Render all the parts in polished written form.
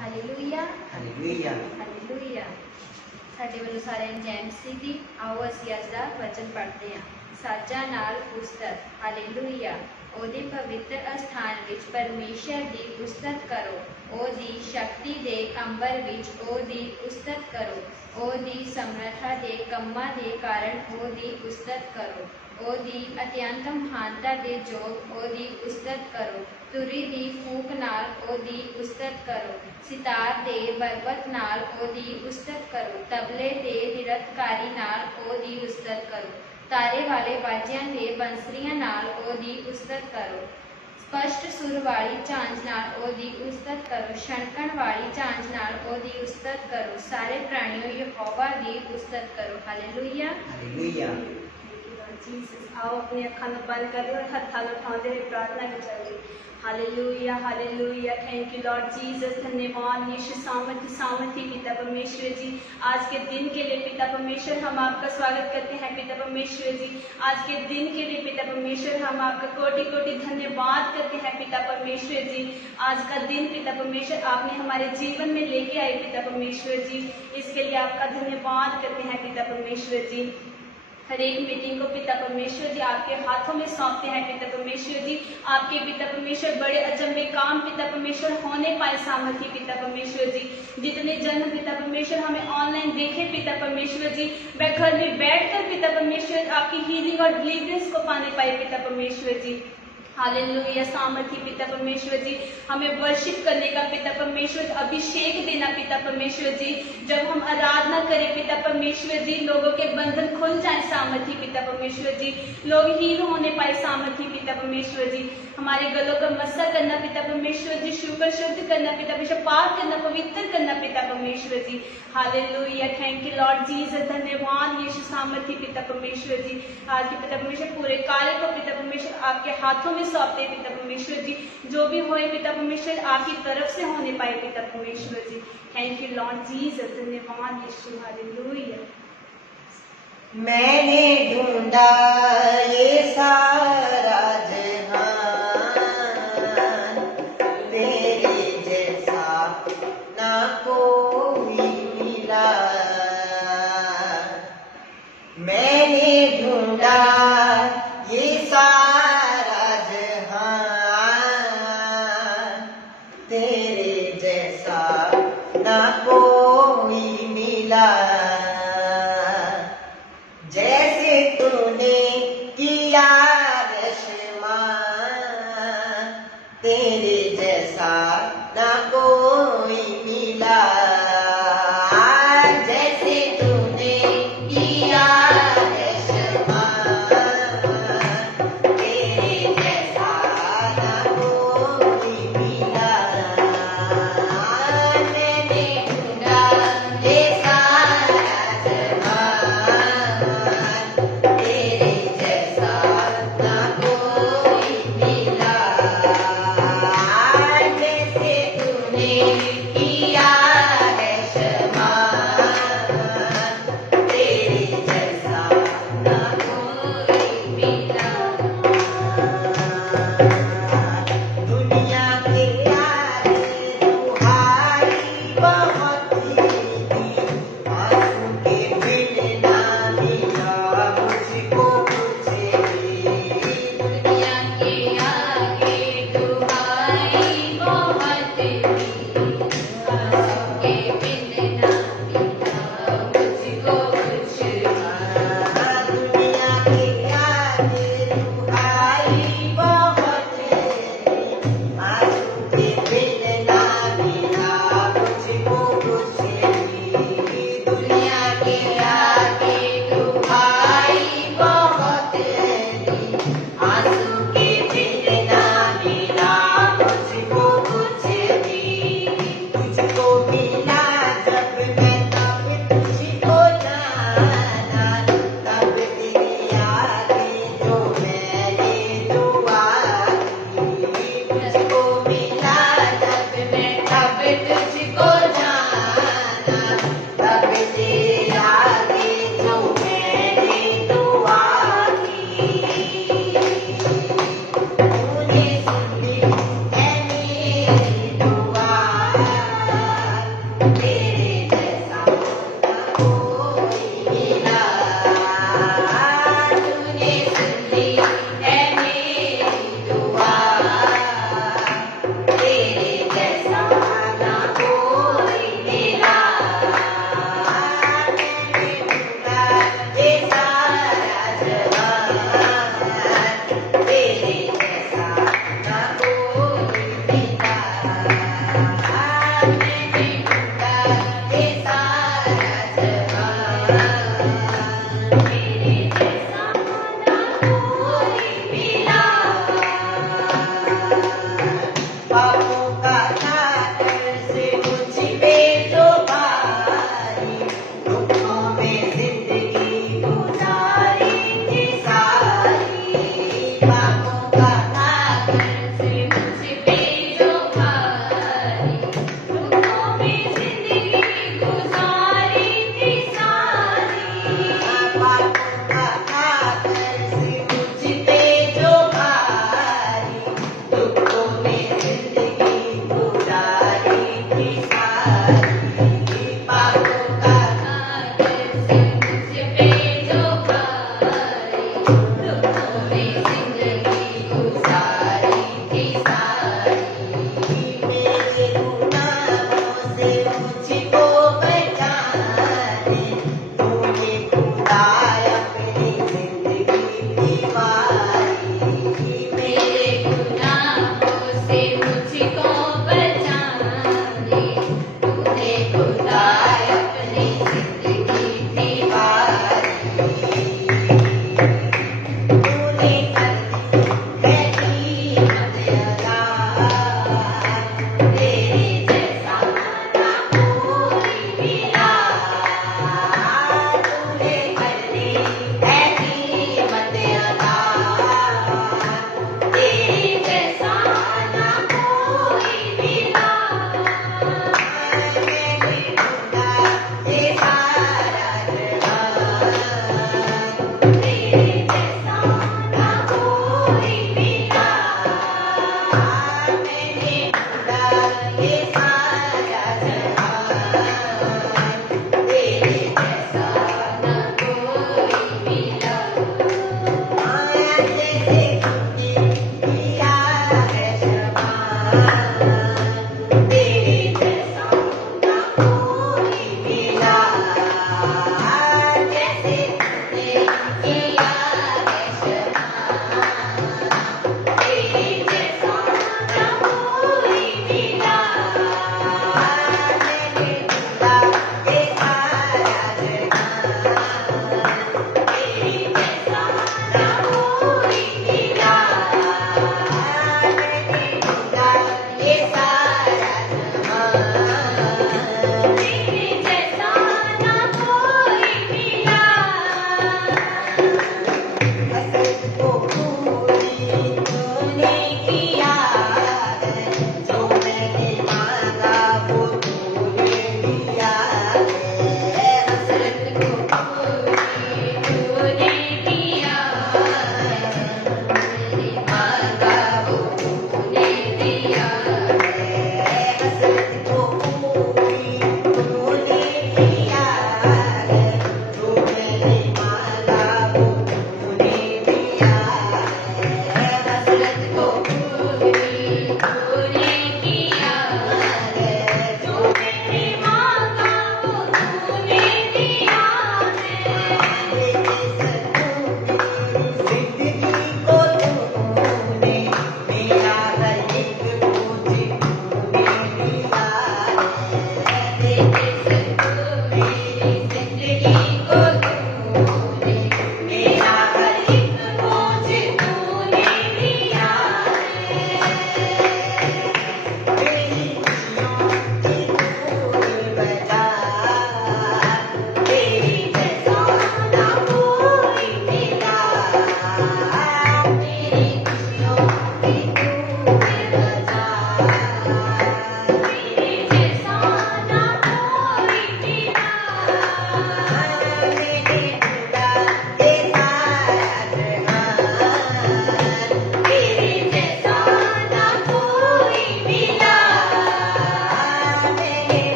Hallelujah hallelujah hallelujah. ਸਾਡੇ ਵੱਲੋਂ ਸਾਰਿਆਂ ਨੂੰ ਜੈ ਮਸੀਹ ਦੀ। ਆਓ ਅਸੀਂ ਅੱਜ ਦਾ ਵਚਨ ਪੜ੍ਹਦੇ ਹਾਂ। ਸਾਜਾਂ ਨਾਲ ਉਸਤਤ। ਹਾਲੇਲੂਇਆ। ਉਹਦੇ ਪਵਿੱਤਰ ਅਸਥਾਨ ਵਿੱਚ ਪਰਮੇਸ਼ਰ ਦੀ ਉਸਤਤ ਕਰੋ। ਉਹਦੀ ਸ਼ਕਤੀ ਦੇ ਅੰਬਰ ਵਿੱਚ ਉਹਦੀ ਉਸਤਤ ਕਰੋ। ਉਹਦੀ ਸਮਰੱਥਾ ਦੇ ਕੰਮਾਂ ਦੇ ਕਾਰਨ ਉਹਦੀ ਉਸਤਤ ਕਰੋ। ਉਹਦੀ ਅਤਿਅੰਤ ਮਹਾਨਤਾ ਦੇ ਯੋਗ ਉਹਦੀ ਉਸਤਤ ਕਰੋ। ਤੁਰੀ ਦੀ ਫੂਕ ਨਾਲ ਉਹਦੀ ਉਸਤਤ ਕਰੋ। ਸਿਤਾਰ ਦੇ ਬਰਬਤ ਨਾਲ ਉਹਦੀ ਉਸਤਤ ਕਰੋ। ਤਬਲੇ ਦੇ ਨਿਰਤਕਾਰੀ ਨਾਲ ਉਹਦੀ ਉਸਤਤ ਕਰੋ। ਤਾਰੇ ਵਾਲੇ ਬਾਜਿਆਂ ਦੇ ਬੰਸਰੀਆਂ ਨਾਲ ਉਹਦੀ ਉਸਤਤ ਕਰੋ। ਸਪਸ਼ਟ ਸੁਰ ਵਾਲੀ ਝਾਂਜ ਨਾਲ ਉਹਦੀ ਉਸਤਤ ਕਰੋ। ਛਣਕਣ ਵਾਲੀ ਝਾਂਜ ਨਾਲ ਉਹਦੀ ਉਸਤਤ ਕਰੋ। ਸਾਰੇ ਪ੍ਰਾਣੀਓ ਯਹੋਵਾ ਦੀ ਉਸਤਤ ਕਰੋ। Hallelujah hallelujah. आओ अपनी अखा बंद करें और हथा उठाते हुए प्रार्थना कर चलिए। Hallelujah hallelujah. Thank you lord Jesus. धन्यवाद यीशु सामर्थी पिता परमेश्वर जी, आज के दिन के लिए पिता परमेश्वर हम आपका स्वागत करते हैं। पिता परमेश्वर जी, आज के दिन के लिए पिता परमेश्वर हम आपका कोटि कोटि धन्यवाद करते हैं। पिता परमेश्वर जी, आज का दिन पिता परमेश्वर आपने हमारे जीवन में लेके आए। पिता परमेश्वर जी, इसके लिए आपका धन्यवाद करते हैं। पिता परमेश्वर जी, हर एक मीटिंग को पिता परमेश्वर जी आपके हाथों में सौंपते हैं। पिता परमेश्वर जी, आपके पिता परमेश्वर बड़े अचंभे काम पिता परमेश्वर होने पाए सामर्थ्य पिता परमेश्वर जी। जितने जन पिता परमेश्वर हमें ऑनलाइन देखे पिता परमेश्वर जी, वह घर में बैठकर पिता परमेश्वर आपकी हीलिंग और डिलीवरेंस को पाने पाए पिता परमेश्वर जी। हालेलुया। सामर्थ्य पिता परमेश्वर जी, हमें वर्शिप करने का पिता परमेश्वर अभिषेक देना पिता परमेश्वर जी। जब हम आराधना करें पिता परमेश्वर जी, लोगों के बंधन खुल जाए सामर्थ्य पिता परमेश्वर जी, लोग हील होने पाए सामर्थ्य पिता परमेश्वर जी। हमारे गलों का मस्सा करना पिता परमेश्वर जी, शुक्र शुद्ध करना पिता परमेश्वर, पाक करना, पवित्र करना पिता परमेश्वर जी। Hallelujah. Thank you lord Jesus. धन्यवाद यीशु सामर्थ्य पिता परमेश्वर जी। आज के पिता परमेश्वर पूरे कार्य को पिता परमेश्वर आपके हाथों में सौंपते पिता परमेश्वर जी। जो भी होए पिता परमेश्वर आपकी तरफ से होने पाए पिता परमेश्वर जी। Thank you lord Jesus. धन्यवाद यीशु। हालेलुया। मैंने ढूंढा ये सारा जहान, तेरे जैसा ना कोई मिला। मैंने ढूंढा ये सारा जहान, तेरे जैसा ना कोई मिला। जैसे तूने किया रश्मान, तेरे जैसा ना कोई मिला। जैसे तूने किया रश्मान, तेरे जैसा ना कोई मिला।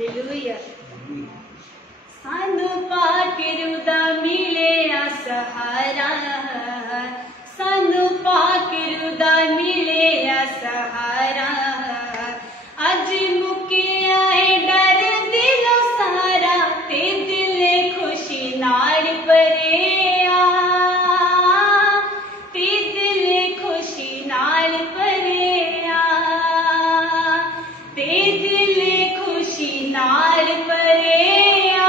हालेलुया। सानू पाके रुदा मिले आ सहारा, सानू पाके रुदा मिले आ सहारा। अज मुके आए डर दिलों सारा, ते दिले खुशी नाल भरिया, ते दिले खुशी नाल भरिया, ते दिले खुशी नाल भरिया।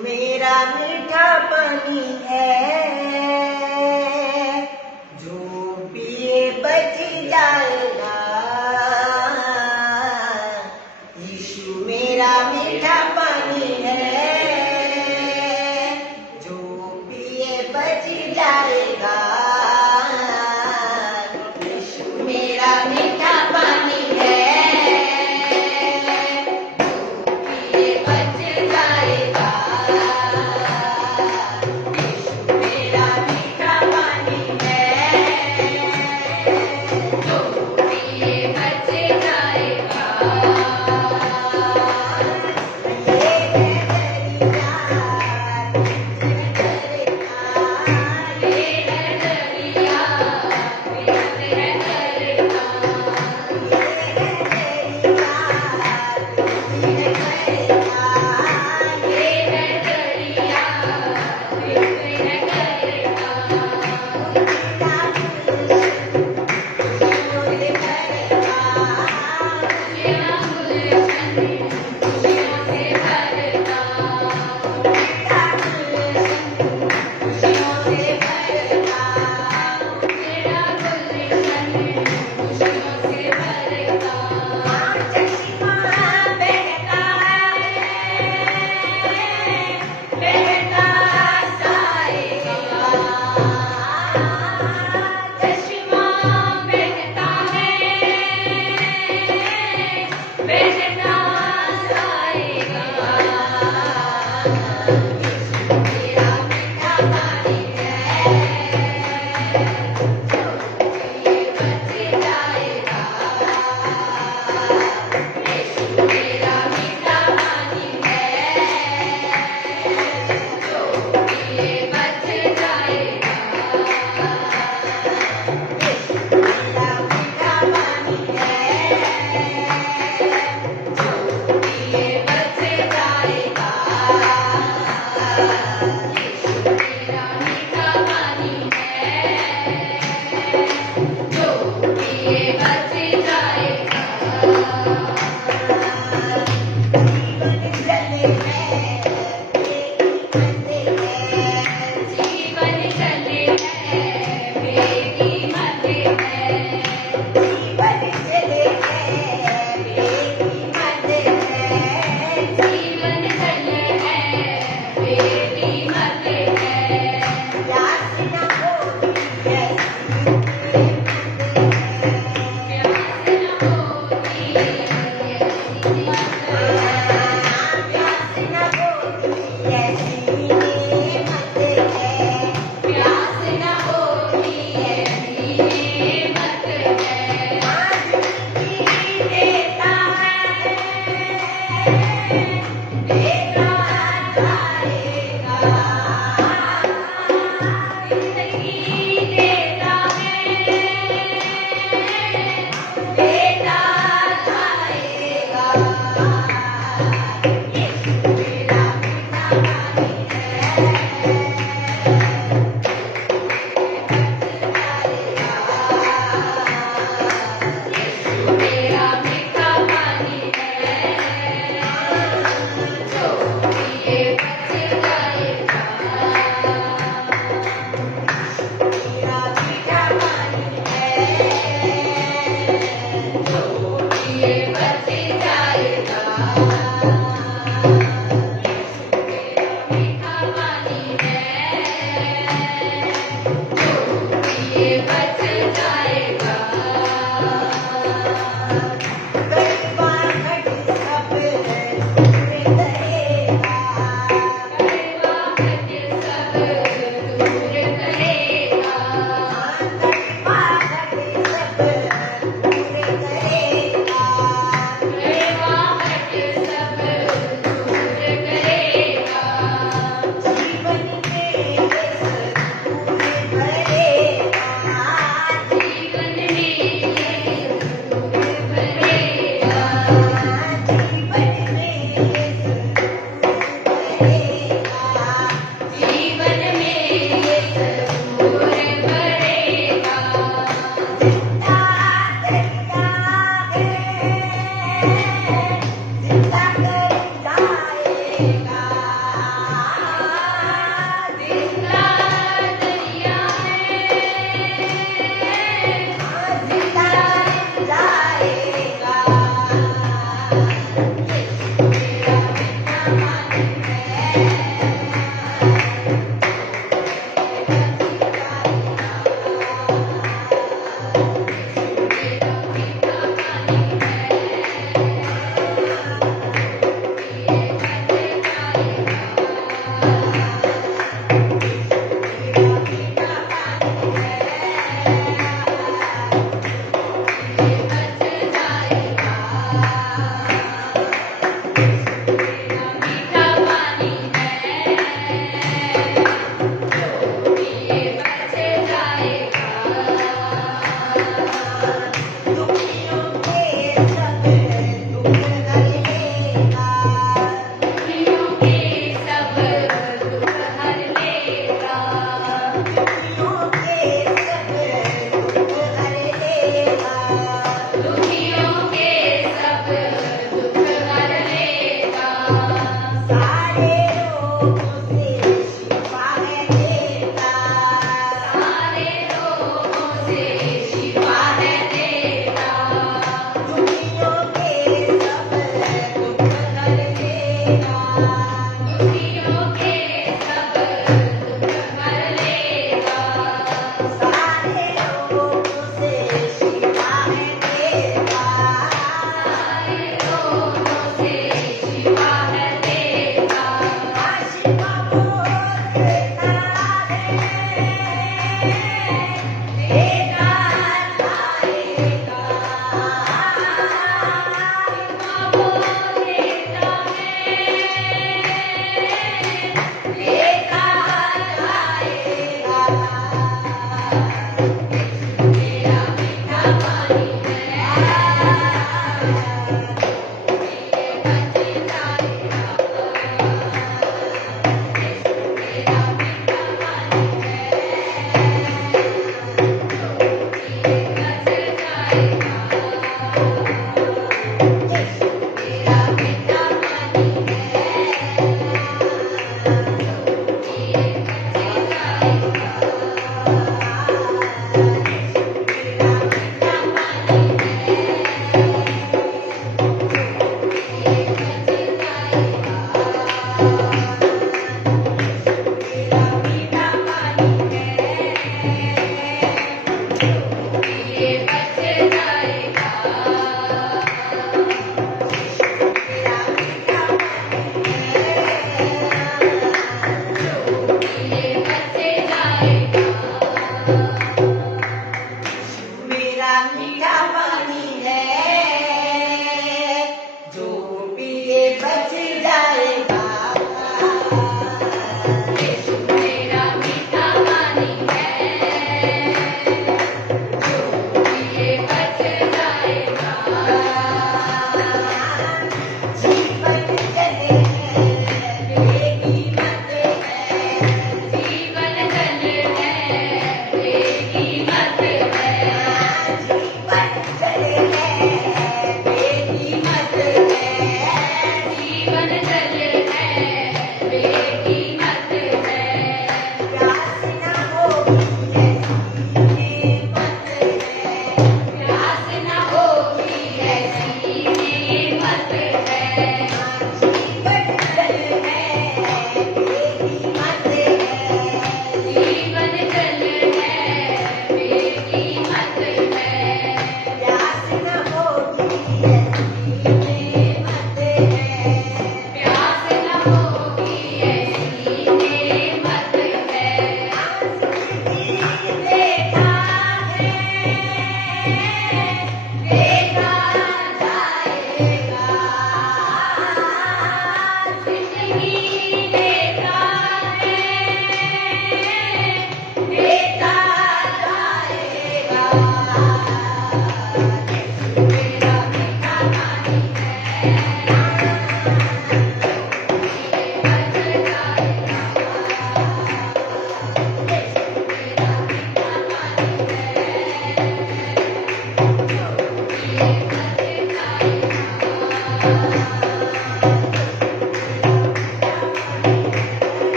मेरा मीठा पानी है, जो पिए बच जाएगा। यीशु मेरा मीठा पानी है, जो पिए बच जाएगा। यीशु मेरा मीठा पानी है, Yes.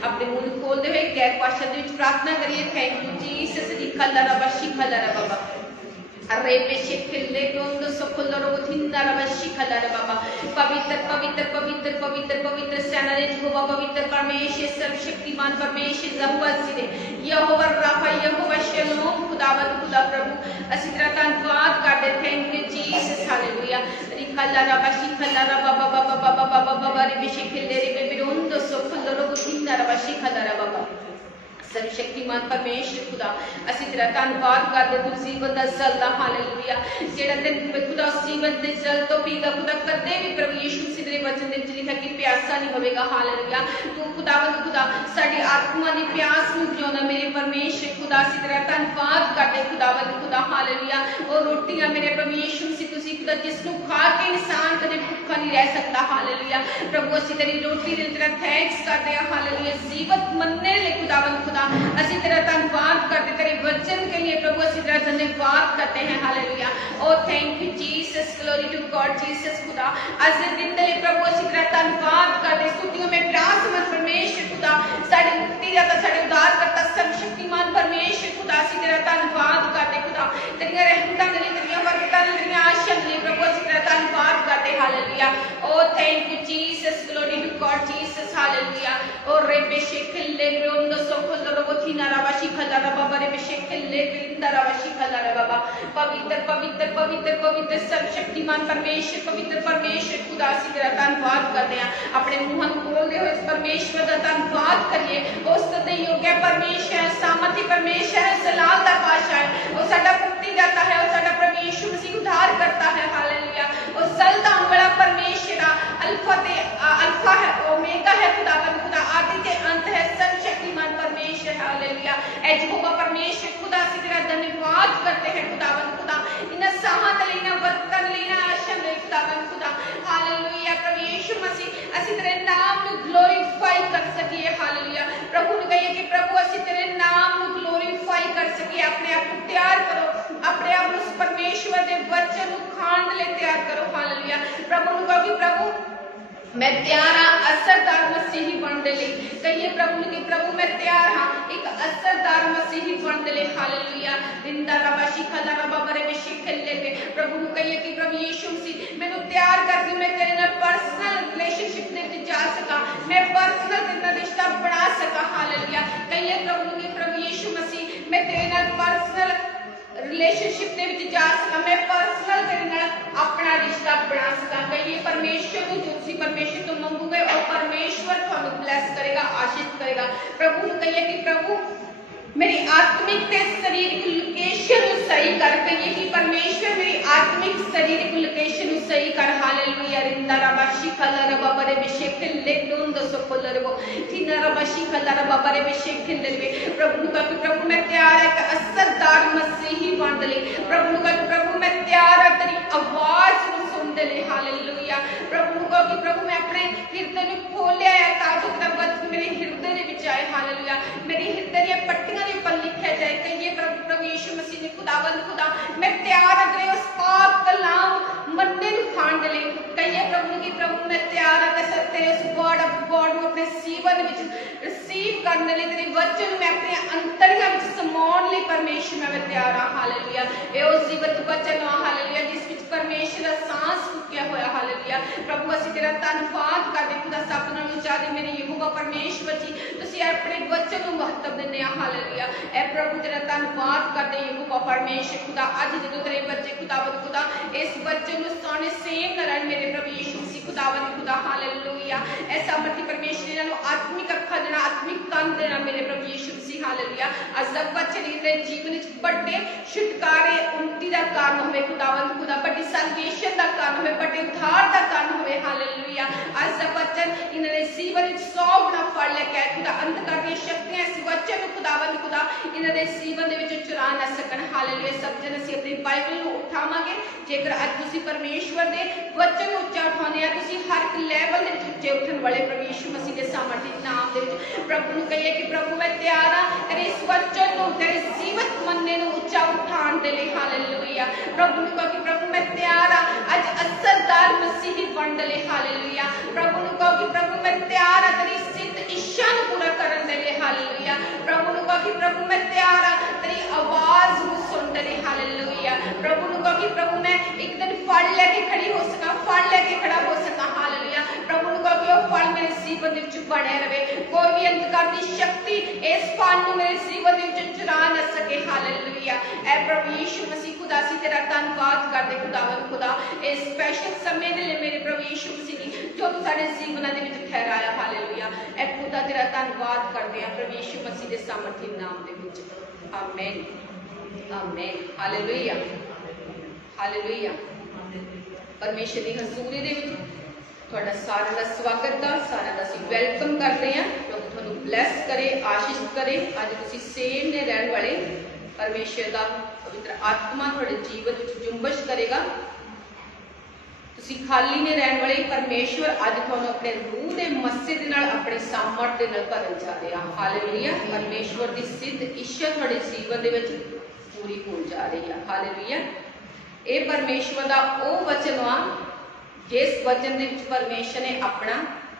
अपने मुंह खोलते हुए गैर भाषा प्रार्थना करिए। थैंक यू जीसस पवित्र पवित्र पवित्र पवित्र पवित्र सेनारे यहोवा पवित्र परमेश्वर सर्वशक्तिमान परमेश्वर यहोवा सिरे यहोवा राफा यहोवा शलोम खुदावंद खुदा प्रभु ਅਸੀਂ ਤੇਰਾ ਧੰਨਵਾਦ ਕਰਦੇ। थैंक यू जीसस हालेलुया रिकल्ला रबा शिखल्ला रबा बाबा बाबा बाबा बाबा रे बिशिखले रे बेबिरोंदो सोखल्लो रो गुथिंदा रबा शिखल्ला रबा बाबा सर्वशक्तिमान परमेश्वर खुदा ਅਸੀਂ ਤੇਰਾ ਧੰਨਵਾਦ ਕਰਦੇ। ਤੂੰ ਜੀਵਨ ਦਾ ਜਲ ਦਾ ਹਾਲੇਲੂਇਆ ਜਿਹੜਾ ਤੇ ਖੁਦਾ ਜੀਵਨ ਦੇ ਜਲ ਤੋਂ ਪੀਗਾ ਖੁਦਾ ਕਦੇ ਵੀ ਪ੍ਰਭੂ ਯਿਸੂ ਮਸੀਹ ਦੇ ਵਚਨ ਦੇ ਵਿੱਚ ਲਿਖਿਆ ਕਿ ਪਿਆਸਾ ਨਹੀਂ ਹੋਵੇਗਾ। ਹਾਲੇਲੂਇਆ ਤੂੰ ਖੁਦਾਵੰਦ ਖੁਦਾ ਸਾਡੀ ਆਤਮਾ ਦੀ ਪਿਆਸ ਨੂੰ ਬੁਝਾਉਣਾ ਮੇਰੇ ਪਰਮੇਸ਼ਰ ਖੁਦਾ। ਅਸੀਂ ਤੇਰਾ ਧੰਨਵਾਦ ਕਰਦੇ ਖੁਦਾਵੰਦ ਖੁਦਾ ਹਾਲੇਲੂਇਆ। ਉਹ ਰੋਟੀਆਂ ਮੇਰੇ ਪ੍ਰਭੂ ਯਿਸੂ ਮਸੀਹ ਤੁਸੀਂ ਖੁਦਾ ਜਿਸ ਨੂੰ ਖਾ ਕੇ ਇਨਸਾਨ ਕਦੇ ਭੁੱਖਾ ਨਹੀਂ ਰਹਿ ਸਕਦਾ। ਹਾਲੇਲੂਇਆ ਪ੍ਰਭੂ ਅਸੀਂ ਤੇਰੀ ਰੋਟੀ ਦੇ ਤੇਰਾ ਥੈਂਕਸ ਕਰਦੇ ਹਾਂ। ਹਾਲੇਲੂਇਆ ਜੀਵਤ ਮੰਨने ਲਈ ਖੁਦਾਵੰਦ खुदा ਅਸੀਂ तेरा धन्यवाद करते तेरे वचन के लिए प्रभु ਅਸੀਂ तेरा धन्यवाद करते हैं। Hallelujah O thank you Jesus glory to God Jesus खुदा आज के दिन के लिए प्रभु ਅਸੀਂ तेरा धन्यवाद करते। स्तुतियों में विराजमान परमेश्वर खुदा साडी मुक्ति दाता साडे उद्धार करता सर्वशक्तिमान परमेश्वर खुदा ਅਸੀਂ तेरा धन्यवाद करते। खुदा तेरियां रहमतां के लिए तेरियां बरकतां के लिए आशीष के लिए प्रभु ਅਸੀਂ तेरा धन्यवाद करते। Hallelujah O thank you Jesus glory to God Jesus hallelujah ओ रेबे शेखले रोंदो सोखलो रोबोथिना राबाशी खला बाबा रे बेशेखले बिंदा राबाशी खला बाबा पवित्र पवित्र पवित्र पवित्र सर्वशक्तिमान परमेश्वर पवित्र परमेश्वर खुदा ਅਸੀਂ तेरा धन्यवाद करते हैं। अपने मुंह ਨੂੰ ਖੋਲਦੇ ਹੋਏ इस परमेश्वर का धन्यवाद करिए। उस ते योग्य परमेश्वर है सामर्थी परमेश्वर है जलाल दा पातशाह है वो साडा मुक्ति दाता है वो साडा परमेश्वर मसीह उद्धार करता है। हालेलुया वो जलदा वाला परमेश्वर अल्फा ते अल्फा है ओमेगा है खुदावंद खुदा आदि ते अंत है सर्वशक्तिमान परमेश्वर। हालेलुया ए यहोवा परमेश्वर खुदा ਅਸੀਂ तेरा धन्यवाद करते हैं खुदावंद खुदा इन साहत लेना वर्तन लेना आशा ले खुदावंद खुदा। हालेलुया प्रभु यीशु मसीह ਅਸੀਂ तेरे नाम ਨੂੰ ग्लोरीफाई कर सकिए। हालेलुया प्रभु ने कहिए कि प्रभु ਅਸੀਂ तेरे नाम ਨੂੰ ग्लोरीफाई कर सकिए। अपने आप को तैयार करो अपने आप उस परमेश्वर के वचन ਨੂੰ ਖਾਣ ਦੇ ਲਈ तैयार करो। हालेलुया प्रभु ਨੂੰ कहो कि प्रभु मैं तैयार हाँ असरदार मसीही बनने लिए। कहिए प्रभु ने कि प्रभु मैं तैयार हाँ एक असरदार मसीही बनने लिए। हालेलुया बिंदा रबाशी खला रबा बरे बेशिखले पे प्रभु ने कहिए कि प्रभु यीशु मसीह मैंने तैयार कर दी मैं तेरे नाल पर्सनल रिलेशनशिप दे विच जा सका मैं पर्सनल तेरे नाल रिश्ता बना सका। हालेलुया कहिए प्रभु ने कि प्रभु यीशु मसीह मैं तेरे नाल पर्सनल रिलेशनशिप दे विच जा सका मैं पर्सनल तेरे नाल अपना रिश्ता बना सका। कहिए परमेश्वर को जो सी परमेश्वर तो मंगोगे और परमेश्वर थानू ब्लेस करेगा आशीष करेगा। प्रभु ने कहिए कि प्रभु मेरी आत्मिक ते शारीरिक लोकेशन सही कर। कहिए कि परमेश्वर मेरी आत्मिक शारीरिक लोकेशन सही कर। हालेलुया रिंदा रबाशी खला रबा बरे बेशेखले दोंदो सोखलो रबो थिना रबाशी खला रबा बरे बेशेखले प्रभु ने कहा कि प्रभु मैं तैयार है कि असरदार मसीही बनने लिए। प्रभु ने कहा कि प्रभु मैं तैयार है तेरी आवाज सुनने लिए। हालेलुया प्रभु ने कहा कि प्रभु मैं अपने हृदय को खोलिया है ताकि तेरा वचन मेरे हृदय दे विच आए। हालेलुया मेरी हृदय दी पट्टियां दे ऊपर लिखा जाए। कहिए प्रभु प्रभु यीशु मसीह ने खुदावंद खुदा मैं तैयार है तेरे उस पाक कलाम मनने ਨੂੰ ਖਾਣ ਦੇ ਲਈ। कहिए प्रभु ने कि प्रभु मैं तैयार है तेरे उस वर्ड ऑफ गॉड को अपने जीवन करने लिए, तेरे वचन मैं अपने अंतरियां विच समाउण लई परमेश्वर मैं तैयार हाँ। हालेलुया। ये उस जीवत वचन आ हालेलुया जिस विच परमेश्वर दा सांस फूकिया होया। हालेलुया। प्रभु असीं तेरा धन्नवाद करदे खुदा सब नालों ज्यादा मेरे यहोवा परमेश्वर जी तुसीं अपने वचन नूं महत्व दिंदे आ। हालेलुया। ए प्रभु तेरा धन्नवाद करदे यहोवा परमेश्वर खुदा अज जदों तेरे बच्चे खुदावंद खुदा इस वचन नूं सुणने सेम नाल मेरे प्रभु यीशु मसीह खुदावंद खुदा हालेलुया। ऐ सामर्थी परमेश्वर इन्हां नूं आत्मिक अखां देना, आत्मिक कान देना मेरे प्रभु यीशु मसीह हालेलुया। अज दा वचन इहदे जीवन विच बड़े छुटकारे उन्नति दा कारण होवे खुदावंद खुदा, बड़ी सल्वेशन दा कारण होवे, बड़े उद्धार दा कारण होवे। हालेलुया। अज दा वचन इन्हां दे जीवन विच 100 गुना फल लेके खुदा अंधकार दी शक्तियां इस वचन नूं खुदावंद खुदा इन्हां दे जीवन दे विच चुरा ना सकन। हालेलुया। सब जन असीं अपनी बाइबल नूं उठावांगे। जेकर अज तुसीं परमेश्वर दे वचन उच्चा उठाने आ, तुसीं हर एक लैवल दे उच्चे उठण वाले प्रभु यीशु मसीह दे सामर्थी नाम दे विच प्रभु नूं कहिए कि प्रभु मैं तैयार हाँ तेरे इस वचन नूं, तेरे जीवत मनने नूं उच्चा उठाण दे लई। हालेलुया। प्रभु नूं कहो कि प्रभु मैं तैयार हाँ अज असरदार मसीही बणन दे लई। हालेलुया। प्रभु नूं कहो कि प्रभु मैं तैयार हाँ तेरी सिद्ध इच्छा नूं पूरा करन दे लई। हालेलुया। प्रभु नूं कहो कि प्रभु मैं तैयार हाँ तेरी आवाज नूं सुणन दे लई। हालेलुया। प्रभु नूं कहो कि प्रभु मैं एक दिन फल लेके खड़ी हो सका, फल लेके खड़ा हो सका। हालेलुया। प्रभु नूं कहो कि वो फल मेरे जीवन दे विच बने रहे, कोई भी अंधकार दी शक्ति इस फल नूं मेरे जीवन दे विच चुरा ना सके। हालेलुया। ऐ प्रभु यीशु मसीह खुदा असीं तेरा धन्नवाद करदे खुदावंद खुदा इस स्पैशल समय दे लई मेरे प्रभु यीशु मसीह जी जो तू साडे जीवनां दे विच ठहराया। हालेलुया। ऐ खुदा तेरा धन्नवाद करदे आ प्रभु यीशु मसीह दे सामर्थी नाम दे विच। आमीन। आमीन। हालेलुया। हालेलुया। परमेश्वर की हजूरी दे विच तुहाडा सारिਆਂ ਦਾ स्वागत है, सारिਆਂ ਦਾ ਅਸੀਂ ਵੈਲਕਮ ਕਰਦੇ ਹਾਂ। प्रभु ਤੁਹਾਨੂੰ ब्लैस करे, आशीष करे। अज तुसीं सेम ने रहण वाले परमेश्वर का पवित्र आत्मा तुहाडे जीवन विच जुंबश करेगा। तुसीं खाली ने रहण वाले परमेश्वर अज तुहानूं अपने रूह के मस्से दे नाल अपने सामर्थ दे नाल भरन जा रहा। हालेलुया। परमेश्वर की सिद्ध इच्छा तुहाडे जीवन दे विच पूरी हो जा रही है। हालेलुया। ये परमेश्वर का वो वचन आ जिस वचन दे विच परमेश्वर ने अपना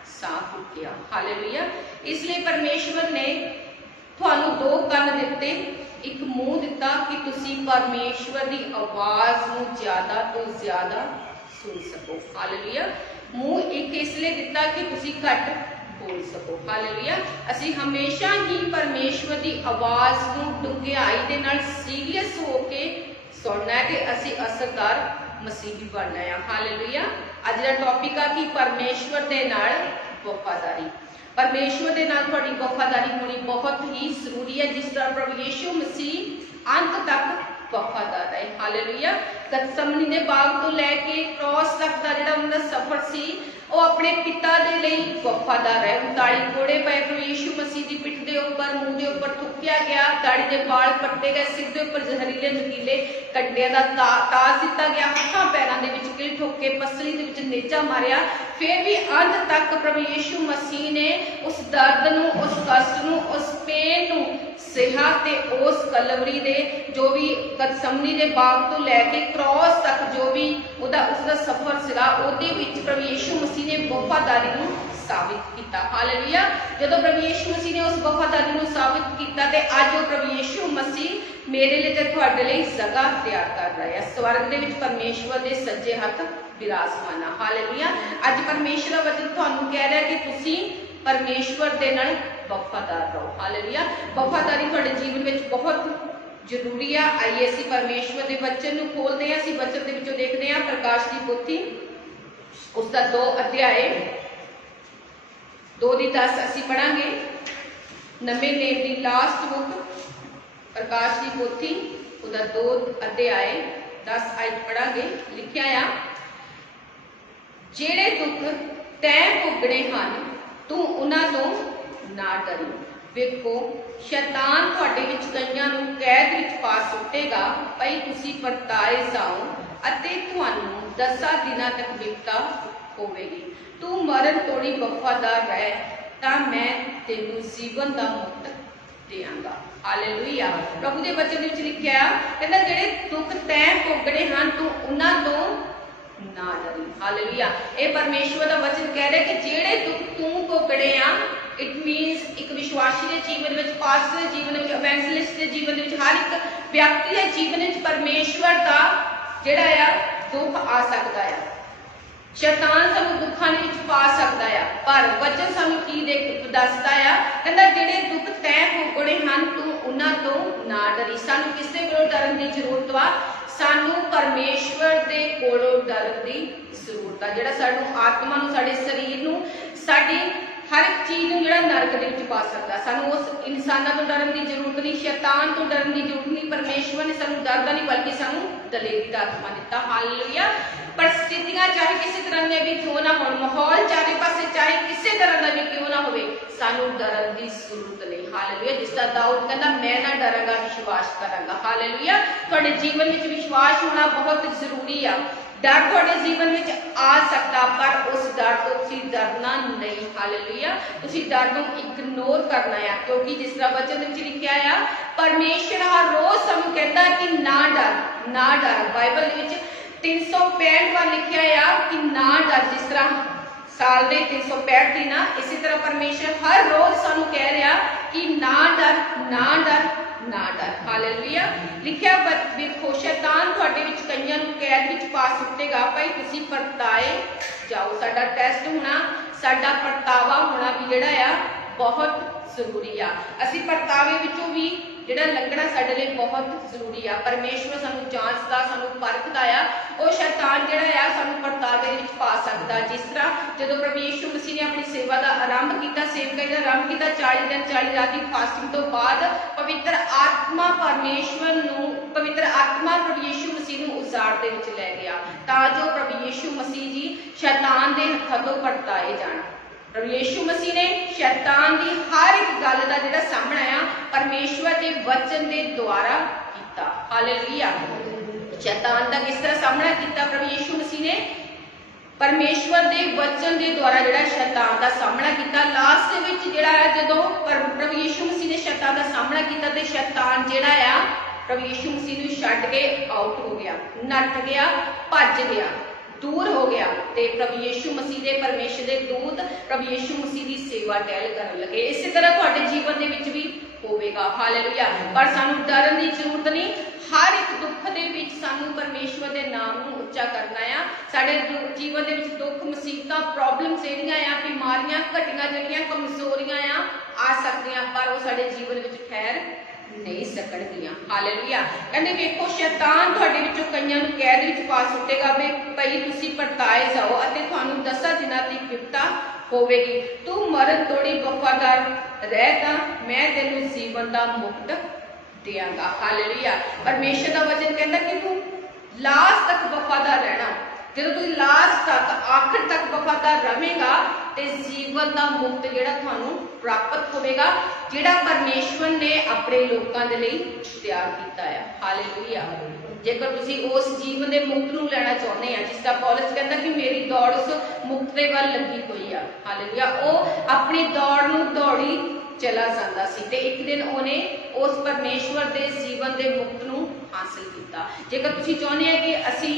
साह फूकिया। हालेलुया। इसलिए परमेश्वर ने तुहानूं 2 कंन दिते, एक मुंह दिता कि तुसीं परमेश्वर की आवाज़ नूं ज़्यादा तो ज़्यादा सुन सको। हालेलुया। मुंह एक इसलिए दिता कि तुसीं घट बोल सको। हालेलुया। असीं हमेशा ही परमेश्वर की आवाज़ नूं डुंगियाई दे नाल सीरियस होके सुनना है कि असीं असरदार मसीही बनना है। हालेलुया। अज दा टॉपिक आ कि परमेश्वर दे नाल वफादारी। परमेश्वर दे नाल तुहाडी वफादारी होनी बहुत ही जरूरी है, जिस तरह प्रभु यीशु मसीह अंत तक वफादार रहे। हालेलुया। गतसमनी दे बाग तो लैके क्रॉस तक दा जिहड़ा उनका सफर सी वो अपने पिता दे लई वफादार रहे। 39 कोड़े पे प्रभु यीशु मसीह की पिठ के उपर, मुंह के उपर थुकिया गया, दाढ़ी के बाल पट्टे गए, सिर के उपर जहरीले नुकीले कंडियां का ताज दिता गया, हत्थां पैरां दे विच किल ठोक के पसली दे विच नेजा मारिया। फिर भी अंत तक प्रभु यीशु मसीह ने उस दर्द नूं, उस कष्ट नूं, उस पेन नूं सहा ते उस कलवरी दे जो भी गतसमनी दे बाग तो लैके क्रॉस तक जो भी उसका सफर सीगा उहदे विच प्रभु यीशु मसीह ने वफादारी नूं साबित किया। हालेलुया। जदों प्रभु यीशु मसीह ने उस वफादारी नूं साबित किया ते अज वो प्रभु यीशु मसीह मेरे लिए ते तुहाडे लई जगह तैयार कर रहा है। स्वर्ग दे विच परमेश्वर दे सज्जे हत्थ विराजमान। हालेलुया। अज परमेश्वर दा वचन तुहानूं कह रहा है कि तुसीं परमेश्वर दे नाल वफादार रहो। हालेलुया। वफादारी तुहाडे जीवन विच बहुत जरूरी है। आइए असीं परमेश्वर के वचन नूं खोलते हैं। असीं वचन दे विचों देखते हैं प्रकाश की पोथी उसका 2 अध्याय 2:10 असीं पढ़ांगे। नवे नेम की लास्ट बुक प्रकाश की पोथी उसका 2 अध्याय 10 आयत पढ़ांगे। लिखिया आ, जेड़े दुख तैं भोगणे हन तू उन्हां तों ना डरी। वेखो शैतान तुहाडे विच कईयां नूं कैद विच पा सुट्टेगा, पई तुसीं परताए जाओ अते तुहानूं 10 दिनां तक विपता होवेगी। तू मरण तोड़ी वफादार रह तां मैं तेनूं जीवन दा मुक्त देवांगा। हालेलुया। प्रभु दे वचन विच लिखिआ कहंदा जेड़े दुख तैं भोगणे हन तू उन्हां तों ना डरी। हालेलुया। ये परमेश्वर का वचन कह रहा है कि जेड़े दुख तू भोगणे आ, इट मीनस एक विश्वास विश्वासी के जीवन में, पास्टर के जीवन में, एवेंजलिस्ट के जीवन में, हर एक व्यक्ति के जीवन में परमेश्वर का जिहड़ा आ दुख आ सकता है। शैतान सानू दुखां दे विच पा सकता है, पर वचन सानू की दसदा है, कहंदा जिहड़े दुख तैं भोगणे हन तू उन्हां तो ना डरी। सानू किस दे कोलों डरन दी जरूरत वा? सानू परमेश्वर दे कोलों डरन दी जरूरत है, जिहड़ा सानू आत्मा नू, साडे शरीर नू, साडी हर एक चीज नू जिहड़ा नरक दे विच पा सकदा। सानू उस इंसानां तो डरन दी जरूरत नहीं, शैतान तो डरन दी जरूरत नहीं। परमेश्वर ने सानू डरदा नहीं बल्कि सानू दलेरी दा आत्मा दिता। हालेलुया। परिस्थितियां चाहे किसी तरह दी भी क्यों ना होण, माहौल चारे पासे चाहे किसी तरह दा भी क्यों ना होवे, सानू डरन दी जरूरत नहीं। हालेलुया। जिसदा दाऊद कहंदा मैं ना डरांगा, विश्वास करांगा। हालेलुया। तुहाडे जीवन विच विश्वास होना बहुत जरूरी आ। डर तुहाडे जीवन में आ सकता, पर उस डर तो तुसीं डरना नहीं। हालेलुया। तुसीं डर नूं इग्नोर करना है, क्योंकि जिस तरह वचन विच लिखिया आ, परमेश्वर हर रोज सानूं कहता कि ना डर, ना डर। बाइबल विच 365 बार लिखिया आ कि ना डर। जिस तरह साल दे 365 दिन आ, इसी तरह परमेश्वर हर रोज सानूं कह रहा कि ना डर, ना डर, ना डर। हालेलुया। लिखिया वेखो शैतान तुहाडे विच कईयां नूं कैद विच पा सुट्टेगा, भाई तुसीं परताए जाओ। साडा टेस्ट होना, साडा परतावा होना भी जिहड़ा आ बहुत जरूरी आ। असीं परतावे विचों भी जिहड़ा लंघना साडे लई बहुत जरूरी आ। परमेश्वर सानूं जांचदा, सानूं परखदा आ। ਉਹ शैतान जिहड़ा आ सानूं परतावे विच पा सकदा। जिस तरह जदों प्रभु यीशु मसीह ने अपनी सेवा का आरंभ किया, सेवकाई का आरंभ किया, 40 दिन 40 रात की फास्टिंग तो बाद पवित्र आत्मा परमेश्वर नूं, पवित्र आत्मा प्रभु यीशु मसीह नूं उजाड़ दे विच लै गया, तां जो प्रभु यीशु मसीह जी शैतान दे हत्थों तो परताए जाण। प्रभु यीशु मसीह ने शैतान की हर एक गल का जिहड़ा सामना आ परमेश्वर के वचन के द्वारा किया। हालेलुया। शैतान का किस तरह सामना किया प्रभु यीशु मसीह ने? परमेश्वर के वचन के द्वारा जिहड़ा शैतान का सामना किया। लास्ट दे विच जिहड़ा है जदों प्रभु यीशु मसीह ने शैतान का सामना किया तो शैतान जिहड़ा आ प्रभु यीशु मसीह नूं छड्ड के आउट हो गया, नट गया, भज गया, दूर हो गया। ते प्रभु यीशु मसीह दे परमेश्वर दे दूत प्रभु यीशु मसीह की सेवा टहल करन लगे। इसी तरह तुहाडे जीवन दे विच भी होवेगा। हालेलुया। पर सानू डरन की जरूरत नहीं। हर एक दुख दे विच सानू परमेश्वर दे नाम नूं उच्चा करना आ। साडे जीवन दे विच दुख, मुसीबतां, प्रॉब्लम्स जिहड़ियां आ, बीमारियां, घटियां जिहड़ियां कमजोरियां आ सकदियां, पर वो साडे जीवन विच ठहर नहीं सकणगियां। हालेलुया। कहंदे वेखो शैतान तुहाडे विचों कईयां नूं कैद विच पा सुट्टेगा, वे भई तुसीं परताए जाओ अते तुहानूं 10 दिनां दी विपता होवेगी। तू मरण तोड़ी वफादार रह तां मैं तैनूं जीवन दा मुकुट देंगा। हालेलुया। परमेश्वर का वचन कहता कि तू लास्ट तक वफादार रहना। जो तू लास्ट तक, आखिर तक वफादार रहेगा तो जीवन का मुक्त जिहड़ा तुहानूं प्राप्त होवेगा, जिहड़ा परमेश्वर ने अपने लोगों के लिए तैयार किया है। हालेलुया। जेकर तुसीं उस जीवन के मुक्त नूं लैना चाहुंदे आ, जिसका पौलुस कहता कि मेरी दौड़ उस मुक्त दे वल लगी हुई है। हालेलुया। वो अपनी दौड़ नूं दौड़ी चला जाता सी ते एक दिन उन्हें उस परमेश्वर के जीवन के मुक्त नूं हासिल किया। जेकर तुसीं चाहुंदे आ कि असीं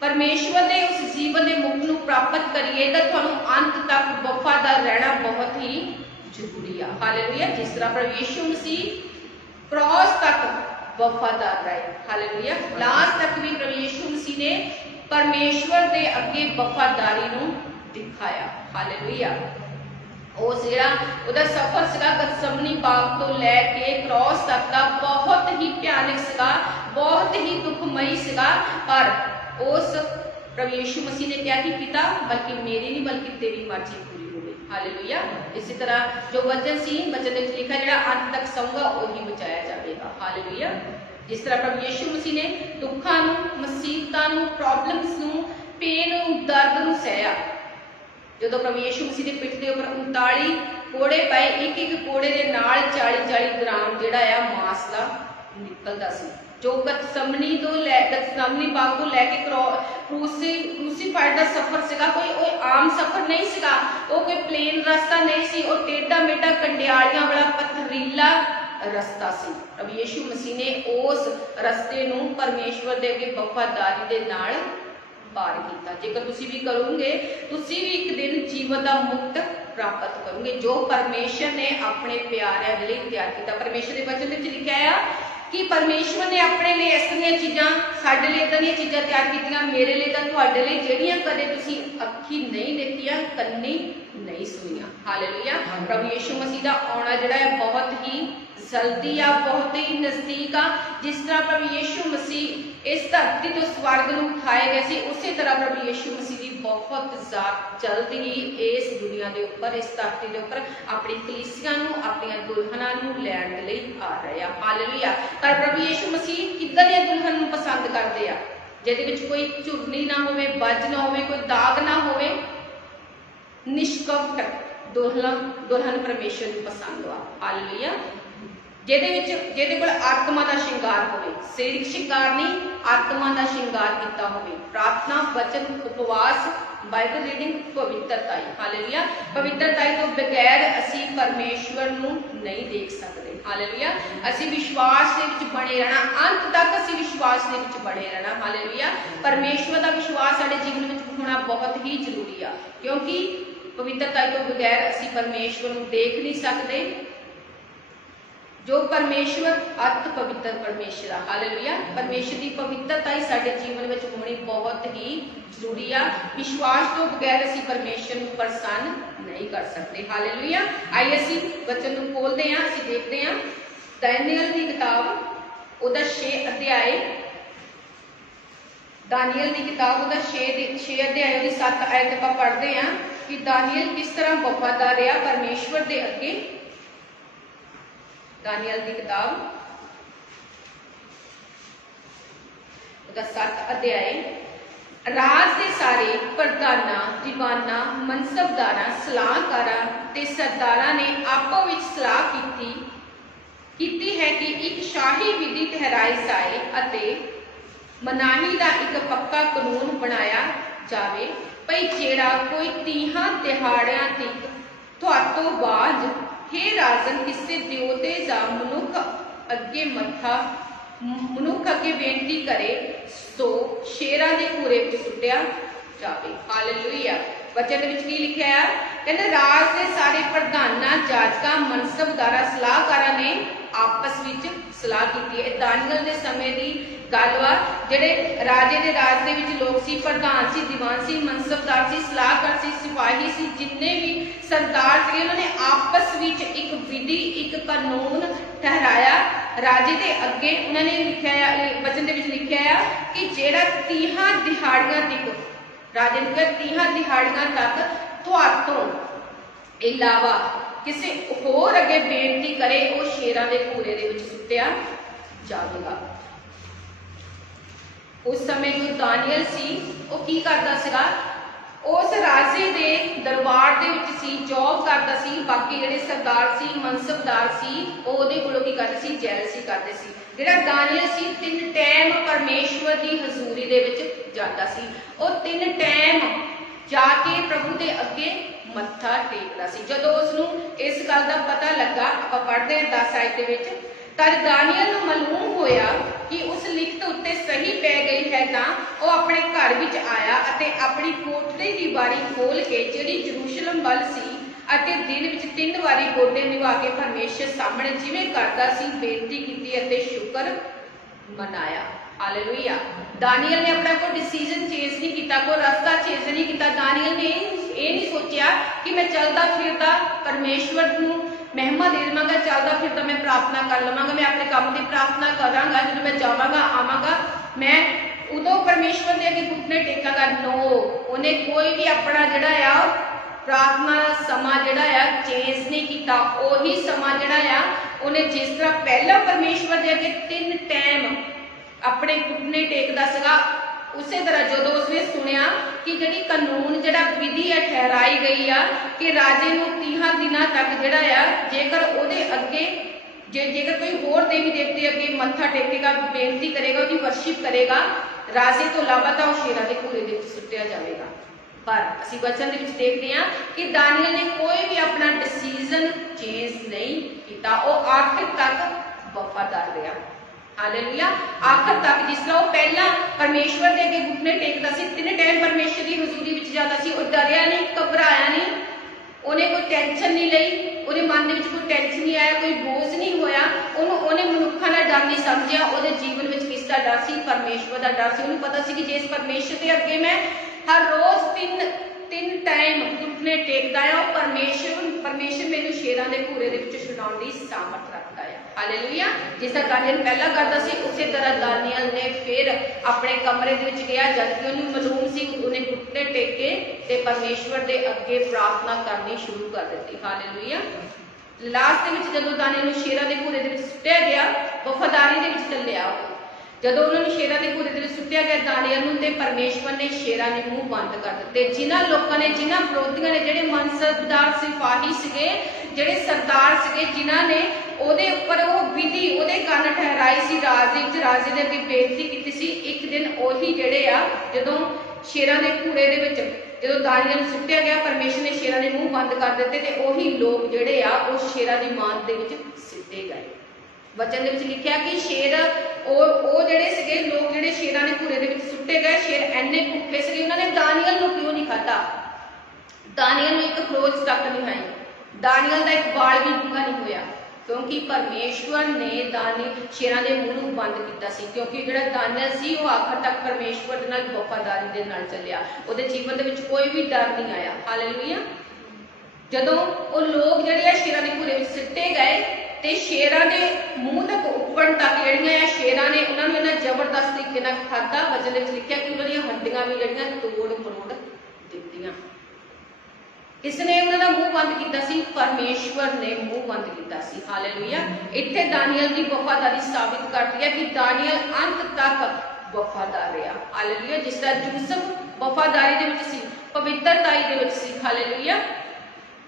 परमेश्वर के उस जीवन के मुक्त नूं प्राप्त करिए तो तुहानूं अंत तक वफादार रहना बहुत ही जरूरी है। हालेलुया। जिस तरह प्रभु यीशु मसीह क्रॉस तक वफादार रहे। हालेलुया। लास्ट तक भी प्रभु यीशु मसीह ने परमेश्वर के अगे वफादारी नूं दिखाया। हालेलुया। उस जिहड़ा उहदा सफर सीगा गतसमनी बाग तो लैके क्रॉस तक का बहुत ही भयानक सीगा, बहुत ही दुखमयी सीगा, पर उस प्रभु यीशु मसीह ने क्या किया? बल्कि मेरी नहीं बल्कि तेरी मर्जी पूरी हो गई। हालेलुया। इसी तरह जो वचन सी वचन में लिखा जिहड़ा अंत तक सहूगा वही बचाया जाएगा। हालेलुया। जिस तरह प्रभु यीशु मसीह ने दुखों नूं, मुसीबतां नूं, प्रॉब्लम्स नूं, पेन नूं, दर्द नूं सहया। जो प्रभु यीशु मसीह के पिठ के उपर 39 कोड़े पाए, एक एक कोड़े के नाल 40-40 ग्राम जिहड़ा आ मांस का निकलता सी। जो गतसमनी बाग तो लैके क्रूसीफाइड का सफर सीगा, कोई आम सफर नहीं सीगा, वो कोई प्लेन रास्ता नहीं सी, वो टेढ़ा मेढ़ा कंडियालियां वाला पथरीला रस्ता सी। प्रभु यीशु मसीह ने उस रस्ते नूं परमेश्वर दे अगे वफादारी दे नाल पार किया। जेकर तुसीं भी करोगे तुसीं भी एक दिन जीवन का मुक्त प्राप्त करोगे जो परमेश्वर ने अपने प्यारिਆਂ ਦੇ ਲਈ ਤਿਆਰ ਕੀਤਾ। परमेश्वर ਦੇ वचन ਵਿੱਚ ਲਿਖਿਆ ਆ कि परमेश्वर ने अपने लिए इस तरह चीज़ां साडे लिए इदां दीयां चीज़ां तैयार कीतियां मेरे लिए तां तुहाडे लिए जिहड़ियां कदे तुसीं अखी नहीं देखियां कन्नी नहीं सुनियां। हालेलुया। प्रभु यीशु मसीह दा आउणा जिहड़ा है बहुत ही जल्दी आ, बहुत ही नजदीक आ। जिस तरह प्रभु यीशु मसीह इस धरती तो स्वर्ग नूं उठाए गए सी उसी तरह प्रभु यीशु मसीह भी बहुत जल्द ही इस दुनिया के उपर इस धरती के उपर अपनी कलीसिया नूं अपनी दुल्हनां नूं लैण दे लई आ रहे आ। हालेलुया। पर प्रभु यीशु मसीह किदां दी दुल्हन नूं पसंद करदे आ जिहदे विच कोई झुरनी ना होवे, बज ना होवे, कोई दाग ना होवे, निष्कपट दुल्हन परमेश्वर नूं पसंद आ। हालेलुया। ਜਿਹਦੇ ਕੋਲ आत्मा का श्रृंगार होवे, सरीरक श्रृंगार नहीं, आत्मा का श्रृंगार किया होवे, प्रार्थना, वचन, उपवास, बाइबल रीडिंग, पवित्रता। हालेलुया। पवित्रता तो बगैर असी परमेश्वर नूं नहीं देख सकते। हालेलुया। असी विश्वास दे विच बने रहना, अंत तक असी विश्वास दे विच बने रहना। हालेलुया। परमेश्वर का विश्वास साडे जीवन में होना बहुत ही जरूरी आ क्योंकि पवित्रता तो बगैर असी परमेश्वर नूं देख नहीं सकते। जो परमेश्वर अत पवित्र परमेश्वर आ। हालेलुया। परमेश्वर की पवित्रता ही साडे जीवन में होनी बहुत ही जरूरी आ। विश्वास तो बगैर असी परमेश्वर को प्रसन्न नहीं कर सकते। हालेलुया। आइए असी वचन को खोलते हैं, असी देखते हैं दानियल की किताब उहदा 6 अध्याय, दानियल की किताब उहदा 6 अध्याय उहदी 7 आयत आपां पढ़ते हैं कि दानियल किस तरह वफादार रहा परमेश्वर के अगे। दानियल की किताब उहदा 7 अध्याय। राज के सारे प्रधाना, दीवाना, मनसबदारा, सलाहकारा ते सरदारा ने आपस विच सलाह कीती है कि एक शाही विधि ठहराई जाए अते मनाही का एक पक्का कानून बनाया जाए भई जेड़ा कोई 30 दिहाड़ियां तक तुहातों बाद हे राजन किसी देवते या मनुख अगे बेनती करे सो शेरां दे खूरे विच सुट्टिया जावे। हालेलुया। वचन विच की लिखिया है कहंदे राज दे सारे प्रधानां, जाजकां, मनसबदारां, सलाहकारां ने आपस विच सलाह कीती है। दानियल दे समय दी गल वा जिहड़े राजे दे राज दे विच लोग सी, प्रधान सी, दीवान सी, मनसबदार सी, सलाहकार सी, सिपाही सी, जिन्ने भी सरदार थे उन्होंने आपस विच एक विधि, एक कानून ठहराया राजे दे अगे। उन्होंने लिखिया वचन दे विच लिखिया है कि जेड़ा 30 दिहाड़ियां तक राजे ने कहा 30 दिहाड़ियां तक तुहातों इलावा किसी होर अगे बेनती करे वो शेरां दे खूरे दे विच सुट्टिया जावेगा। उस समय जो दानियल सी वो की करदा सीगा, उस राजे दे दरबार दे विच सी, जॉब करदा सी। बाकी जिहड़े सरदार सी, मनसबदार सी, ओहदे कोलों की करदे सी, जैलसी करदे सी। जिहड़ा दानियल सी 3 टाइम परमेश्वर की हजूरी दे विच जांदा सी। वो 3 टाइम जाके प्रभु दे अगे मत्था टेकदा सी। जदों उसनूं इस गल दा पता लगा, आपां पढ़दे हां 10 आयत दे विच, तद दानियल नूं मालूम होया कि उस लिखत उत्ते सही पै गई है तां वो अपने घर विच आया अते अपनी कोठरी की बारी खोल के जिहड़ी यरूशलेम वल सी अते दिन विच 3 वारी गोडे निभा के परमेश्वर सामने जिवें करदा सी बेनती कीती अते शुक्र मनाया। हालेलुया। दानियल ने अपना कोई डिसीजन चेंज नहीं किया, कोई रास्ता चेंज नहीं किया। दानियल ने ये नहीं सोचा कि मैं चलता फिरता परमेश्वर को महिमा दे देवांगा, चलता फिरता मैं प्रार्थना कर लवांगा, मैं अपने काम की प्रार्थना करांगा, जो मैं जावांगा आवांगा मैं उदों परमेश्वर के अगे घुटने टेकांगा। नो, उन्हें कोई भी अपना जिहड़ा आ प्रार्थना समा जिहड़ा आ चेंज नहीं किया। उही समा जिहड़ा आ उन्हें जिस तरह पहला परमेश्वर के अगे 3 टाइम अपने घुटने टेकदा सीगा, उसे तरह जो उसने सुनिया कि जिहड़ी कानून जिहड़ा विधि है ठहराई गई आ कि राजे नूं 30 दिनां तक जिहड़ा आ जेकर उहदे अगे जेकर कोई होर देवी देवते अगे मत्था टेकेगा, बेनती करेगा, उसकी वर्शिप करेगा, राजे तो इलावा तो शेरां दे खूरे दे विच सुट्टिया जाएगा। पर असीं वचन दे विच देखदे हां कि दानियल ने कोई भी अपना डिसीजन चेंज नहीं किया, वो आखिर तक वफादार रहा। हालेलुया। आखिर तक जिस तरह वो पहला परमेश्वर के अगे घुटने टेकदा सी, 3 टाइम परमेश्वर की हजूरी विच जांदा सी, वो डरिया नहीं, घबराया नहीं, ਉਹਨੇ ਕੋਈ ਟੈਨਸ਼ਨ ਨਹੀਂ ਲਈ, ਉਹਦੇ ਮਨ ਦੇ ਵਿੱਚ ਕੋਈ ਟੈਨਸ਼ਨ ਨਹੀਂ ਆਇਆ, ਕੋਈ ਬੋਝ ਨਹੀਂ ਹੋਇਆ, ਉਹਨੇ ਮਨੁੱਖਾਂ ਦਾ ਡਰ ਨਹੀਂ ਸਮਝਿਆ। ਉਹਦੇ ਜੀਵਨ ਵਿੱਚ ਕਿਸ ਦਾ ਡਰ ਸੀ? ਪਰਮੇਸ਼ਵਰ ਦਾ ਡਰ ਸੀ। ਉਹਨੂੰ ਪਤਾ ਸੀ ਕਿ ਜੇ ਇਸ ਪਰਮੇਸ਼ਵਰ ਦੇ ਅੱਗੇ ਮੈਂ ਹਰ ਰੋਜ਼ ਤਿੰਨ ਟਾਈਮ ਘੁਟਨੇ ਟੇਕਦਾ ਆ, ਉਹ ਪਰਮੇਸ਼ਵਰ ਮੈਨੂੰ ਸ਼ੇਰਾਂ ਦੇ ਘੂਰੇ ਦੇ ਵਿੱਚ ਛੁਡਾਉਣ ਦੀ ਸਾਮਰਥ ਰੱਖਦਾ ਆ। ਹਾਲੇਲੂਇਆ। ਜਿਸ ਤਰ੍ਹਾਂ ਦਾਨੀਅਲ ਪਹਿਲਾਂ ਕਰਦਾ ਸੀ, ਉਸੇ ਤਰ੍ਹਾਂ ਦਾਨੀਅਲ ਨੇ ਫਿਰ ਆਪਣੇ ਕਮਰੇ ਦੇ ਵਿੱਚ ਗਿਆ, ਜਦ ਕਿ ਉਹਨੂੰ ਮਾਲੂਮ ਸੀ, ਉਹਨੇ ਘੁਟਨੇ ਟੇਕੇ ਤੇ ਪਰਮੇਸ਼ਵਰ ਦੇ ਅੱਗੇ ਪ੍ਰਾਰਥਨਾ ਕਰਨੀ ਸ਼ੁਰੂ ਕਰ ਦਿੱਤੀ। ਹਾਲੇਲੂਇਆ। ਲਾਸਟ ਦੇ ਵਿੱਚ ਜਦੋਂ ਦਾਨੀਅਲ ਨੂੰ ਸ਼ੇਰਾਂ ਦੇ ਘੂਰੇ ਦੇ ਵਿੱਚ ਸੁੱਟਿਆ ਗਿਆ, ਵਫਾਦਾਰੀ ਦੇ ਵਿੱਚ ਚੱਲਿਆ। ਜਦੋਂ ਉਹਨਾਂ ਨੂੰ ਸ਼ੇਰਾਂ ਦੇ ਘੂਰੇ ਦੇ ਵਿੱਚ ਸੁੱਟਿਆ ਗਿਆ ਦਾਨੀਅਲ ਨੂੰ, ਤੇ ਪਰਮੇਸ਼ਵਰ ਨੇ ਸ਼ੇਰਾਂ ਦੇ ਮੂੰਹ ਬੰਦ ਕਰ ਦਿੱਤੇ। ਜਿਨ੍ਹਾਂ ਲੋਕਾਂ ਨੇ, ਜਿਨ੍ਹਾਂ ਵਿਰੋਧੀਆਂ ਨੇ, ਜਿਹੜੇ ਮਨਸਬਦਾਰ ਸਿਪਾਹੀ ਸੀਗੇ, ਜਿਹੜੇ ਸਰਦਾਰ ਸੀਗੇ, ਜਿਨ੍ਹਾਂ ਨੇ ਉਹਦੇ ਉੱਪਰ ਉਹ ਵਿਧੀ, ਉਹਦੇ ਕੰਨ ਠਹਿਰਾਈ ਸੀ, ਰਾਜੇ ਦੇ ਅੱਗੇ ਬੇਨਤੀ ਕੀਤੀ ਸੀ, ਇੱਕ ਦਿਨ ਉਹੀ ਜਿਹੜੇ ਆ, ਜਦੋਂ ਸ਼ੇਰਾਂ ਦੇ ਘੂਰੇ ਦੇ ਵਿੱਚ ਜਦੋਂ ਦਾਨੀਅਲ ਨੂੰ ਸੁੱਟਿਆ ਗਿਆ, ਪਰਮੇਸ਼ਵਰ ਨੇ ਸ਼ੇਰਾਂ ਦੇ ਮੂੰਹ ਬੰਦ ਕਰ ਦਿੱਤੇ ਤੇ ਉਹੀ ਲੋਕ ਜਿਹੜੇ ਆ ਉਹ ਸ਼ੇਰਾਂ ਦੀ ਮਾਂਦ ਦੇ ਵਿੱਚ ਸਿੱਟੇ ਗਏ। ਵਚਨ ਦੇ ਵਿੱਚ ਲਿਖਿਆ ਕਿ ਸ਼ੇਰ ਉਹ ਜਿਹੜੇ ਸੀਗੇ ਲੋਕ, ਜਿਹੜੇ ਸ਼ੇਰਾਂ ਦੇ ਘੂਰੇ ਦੇ ਵਿੱਚ ਸੁੱਟੇ ਗਏ, ਸ਼ੇਰ ਐਨੇ ਭੁੱਖੇ ਸੀਗੇ, ਉਹਨਾਂ ਨੇ ਦਾਨੀਅਲ ਨੂੰ ਕਿਉਂ ਨਹੀਂ ਖਾਧਾ? ਦਾਨੀਅਲ ਨੂੰ ਇੱਕ ਖਰੋਚ ਤੱਕ ਨਹੀਂ ਆਈ, ਦਾਨੀਅਲ ਦਾ ਇੱਕ ਵਾਲ ਵੀ ਡੂੰਘਾ ਨਹੀਂ ਹੋਇਆ, ਕਿਉਂਕਿ ਪਰਮੇਸ਼ਵਰ ਨੇ ਸ਼ੇਰਾਂ ਦੇ ਮੂੰਹ ਨੂੰ ਬੰਦ ਕੀਤਾ ਸੀ। ਕਿਉਂਕਿ ਜਿਹੜਾ ਦਾਨੀਅਲ ਸੀ ਉਹ ਆਖਰ ਤੱਕ ਪਰਮੇਸ਼ਵਰ ਦੇ ਨਾਲ ਵਫਾਦਾਰੀ ਦੇ ਨਾਲ ਚੱਲਿਆ, ਉਹਦੇ ਜੀਵਨ ਦੇ ਵਿੱਚ ਕੋਈ ਵੀ ਡਰ ਨਹੀਂ ਆਇਆ। ਹਾਲੇਲੂਇਆ। ਜਦੋਂ ਉਹ ਲੋਕ ਜਿਹੜੇ ਆ ਸ਼ੇਰਾਂ ਦੇ ਘੂਰੇ ਵਿੱਚ ਸਿੱਟੇ ਗਏ ਤੇ ਸ਼ੇਰਾਂ ਦੇ ਮੂੰਹ ਤੱਕ ਉੱਪਰ ਤੱਕ ਜਿਹੜੀਆਂ ਆ ਸ਼ੇਰਾਂ ਨੇ ਉਹਨਾਂ ਨੂੰ ਇਹਨਾਂ ਜ਼ਬਰਦਸਤ ਤਰੀਕੇ ਨਾਲ ਖਾਧਾ। ਵਚਨ ਵਿੱਚ ਲਿਖਿਆ ਕਿ ਉਹਨਾਂ ਦੀਆਂ ਹੱਡੀਆਂ ਵੀ ਜਿਹੜੀਆਂ ਤੋੜ ਮਰੋੜ ਦਿੱਤੀਆਂ। ਕਿਸ ਨੇ ਉਹਨਾਂ ਦਾ ਮੂੰਹ ਬੰਦ ਕੀਤਾ ਸੀ? ਪਰਮੇਸ਼ਵਰ ਨੇ ਮੂੰਹ ਬੰਦ ਕੀਤਾ ਸੀ। ਹਾਲੇਲੂਇਆ। ਇੱਥੇ ਦਾਨੀਅਲ ਦੀ ਵਫਾਦਾਰੀ ਸਾਬਿਤ ਕਰਦੀ ਹੈ ਕਿ ਦਾਨੀਅਲ ਅੰਤ ਤੱਕ ਵਫਾਦਾਰ ਰਿਹਾ। ਹਾਲੇਲੂਇਆ। ਜਿਸ ਤਰ੍ਹਾਂ ਯੂਸਫ ਵਫਾਦਾਰੀ ਦੇ ਵਿੱਚ ਸੀ, ਪਵਿੱਤਰਤਾਈ ਦੇ ਵਿੱਚ ਸੀ। ਹਾਲੇਲੂਇਆ।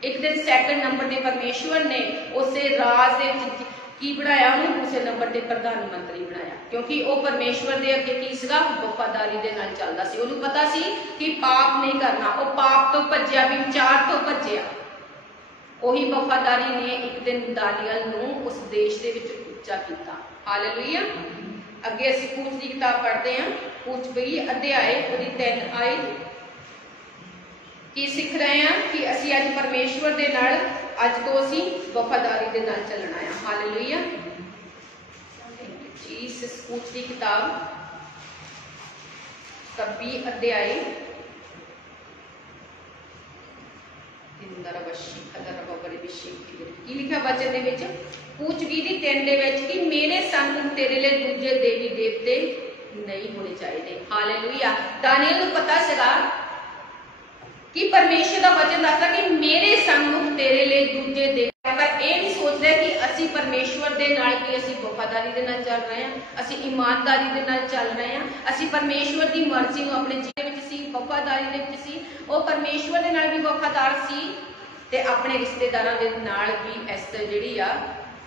ਇੱਕ ਦਿਨ ਸੈਕੰਡ ਨੰਬਰ ਤੇ ਪਰਮੇਸ਼ਵਰ ਨੇ ਉਸੇ ਰਾਜ ਦੇ ਵਿੱਚ ਕੀ ਬਣਾਇਆ? ਉਹਨੂੰ ਦੂਸਰੇ ਨੰਬਰ ਤੇ ਪ੍ਰਧਾਨ ਮੰਤਰੀ ਬਣਾਇਆ, ਕਿਉਂਕਿ ਉਹ ਪਰਮੇਸ਼ਵਰ ਦੇ ਅੱਗੇ ਕੀ ਸੀਗਾ? ਵਫਾਦਾਰੀ ਦੇ ਨਾਲ ਚੱਲਦਾ ਸੀ। ਉਹਨੂੰ ਪਤਾ ਸੀ ਕਿ ਪਾਪ ਨਹੀਂ ਕਰਨਾ, ਉਹ ਪਾਪ ਤੋਂ ਭੱਜਿਆ, ਵਿਚਾਰ ਤੋਂ ਭੱਜਿਆ। ਉਹੀ ਵਫਾਦਾਰੀ ਨੇ ਇੱਕ ਦਿਨ ਦਾਨੀਅਲ ਨੂੰ ਉਸ ਦੇਸ਼ ਦੇ ਵਿੱਚ ਉੱਚਾ ਕੀਤਾ। ਹਾਲੇਲੂਇਆ। ਅੱਗੇ ਅਸੀਂ ਕੂਚ ਦੀ ਕਿਤਾਬ ਪੜ੍ਹਦੇ ਹਾਂ, ਕੂਚ 20 ਅਧਿਆਏ ਉਹਦੀ 3 ਆਇਤ। ਕੀ ਸਿੱਖ ਰਹੇ ਹਾਂ? ਕਿ ਅਸੀਂ ਅੱਜ ਪਰਮੇਸ਼ਵਰ ਦੇ ਨਾਲ, ਅੱਜ ਤੋਂ ਅਸੀਂ ਵਫਾਦਾਰੀ ਦੇ ਨਾਲ ਚੱਲਣਾ ਹੈ। ਹਾਲੇਲੂਇਆ। ਜੀਸਸ ਕੂਚ ਦੀ ਕਿਤਾਬ 20 ਅਧਿਆਏ ਕੀ ਲਿਖਿਆ ਵਚਨ ਦੇ ਵਿੱਚ? ਕੂਚ 20 ਦੀ 3 ਦੇ ਵਿੱਚ ਕਿ ਮੇਰੇ ਸੰਗ ਤੇਰੇ ਲਈ ਦੂਜੇ ਦੇਵੀ ਦੇਵਤੇ ਨਹੀਂ ਹੋਣੇ ਚਾਹੀਦੇ। ਹਾਲੇਲੂਇਆ। ਦਾਨੀਅਲ ਨੂੰ ਪਤਾ ਸੀਗਾ ਕਿ ਪਰਮੇਸ਼ਰ ਦਾ ਵਚਨ ਦੱਸਦਾ ਕਿ ਮੇਰੇ ਸੰਗ ਤੇਰੇ ਲਈ ਦੂਜੇ ਦੇਵਤੇ, ਪਰ ਇਹ ਨਹੀਂ ਸੋਚ ਰਿਹਾ ਕਿ ਅਸੀਂ ਪਰਮੇਸ਼ਵਰ ਦੇ ਨਾਲ ਕੀ ਅਸੀਂ ਵਫਾਦਾਰੀ ਦੇ ਨਾਲ ਚੱਲ ਰਹੇ ਹਾਂ, ਅਸੀਂ ਇਮਾਨਦਾਰੀ ਦੇ ਨਾਲ ਚੱਲ ਰਹੇ ਹਾਂ, ਅਸੀਂ ਪਰਮੇਸ਼ਵਰ ਦੀ ਮਰਜ਼ੀ ਨੂੰ ਆਪਣੇ ਜੀਵਨ ਵਿੱਚ ਸੀ, ਵਫਾਦਾਰੀ ਦੇ ਵਿੱਚ ਸੀ। ਉਹ ਪਰਮੇਸ਼ਵਰ ਦੇ ਨਾਲ ਵੀ ਵਫਾਦਾਰ ਸੀ ਤੇ ਆਪਣੇ ਰਿਸ਼ਤੇਦਾਰਾਂ ਦੇ ਨਾਲ ਵੀ ਐਸਤਰ ਜਿਹੜੀ ਆ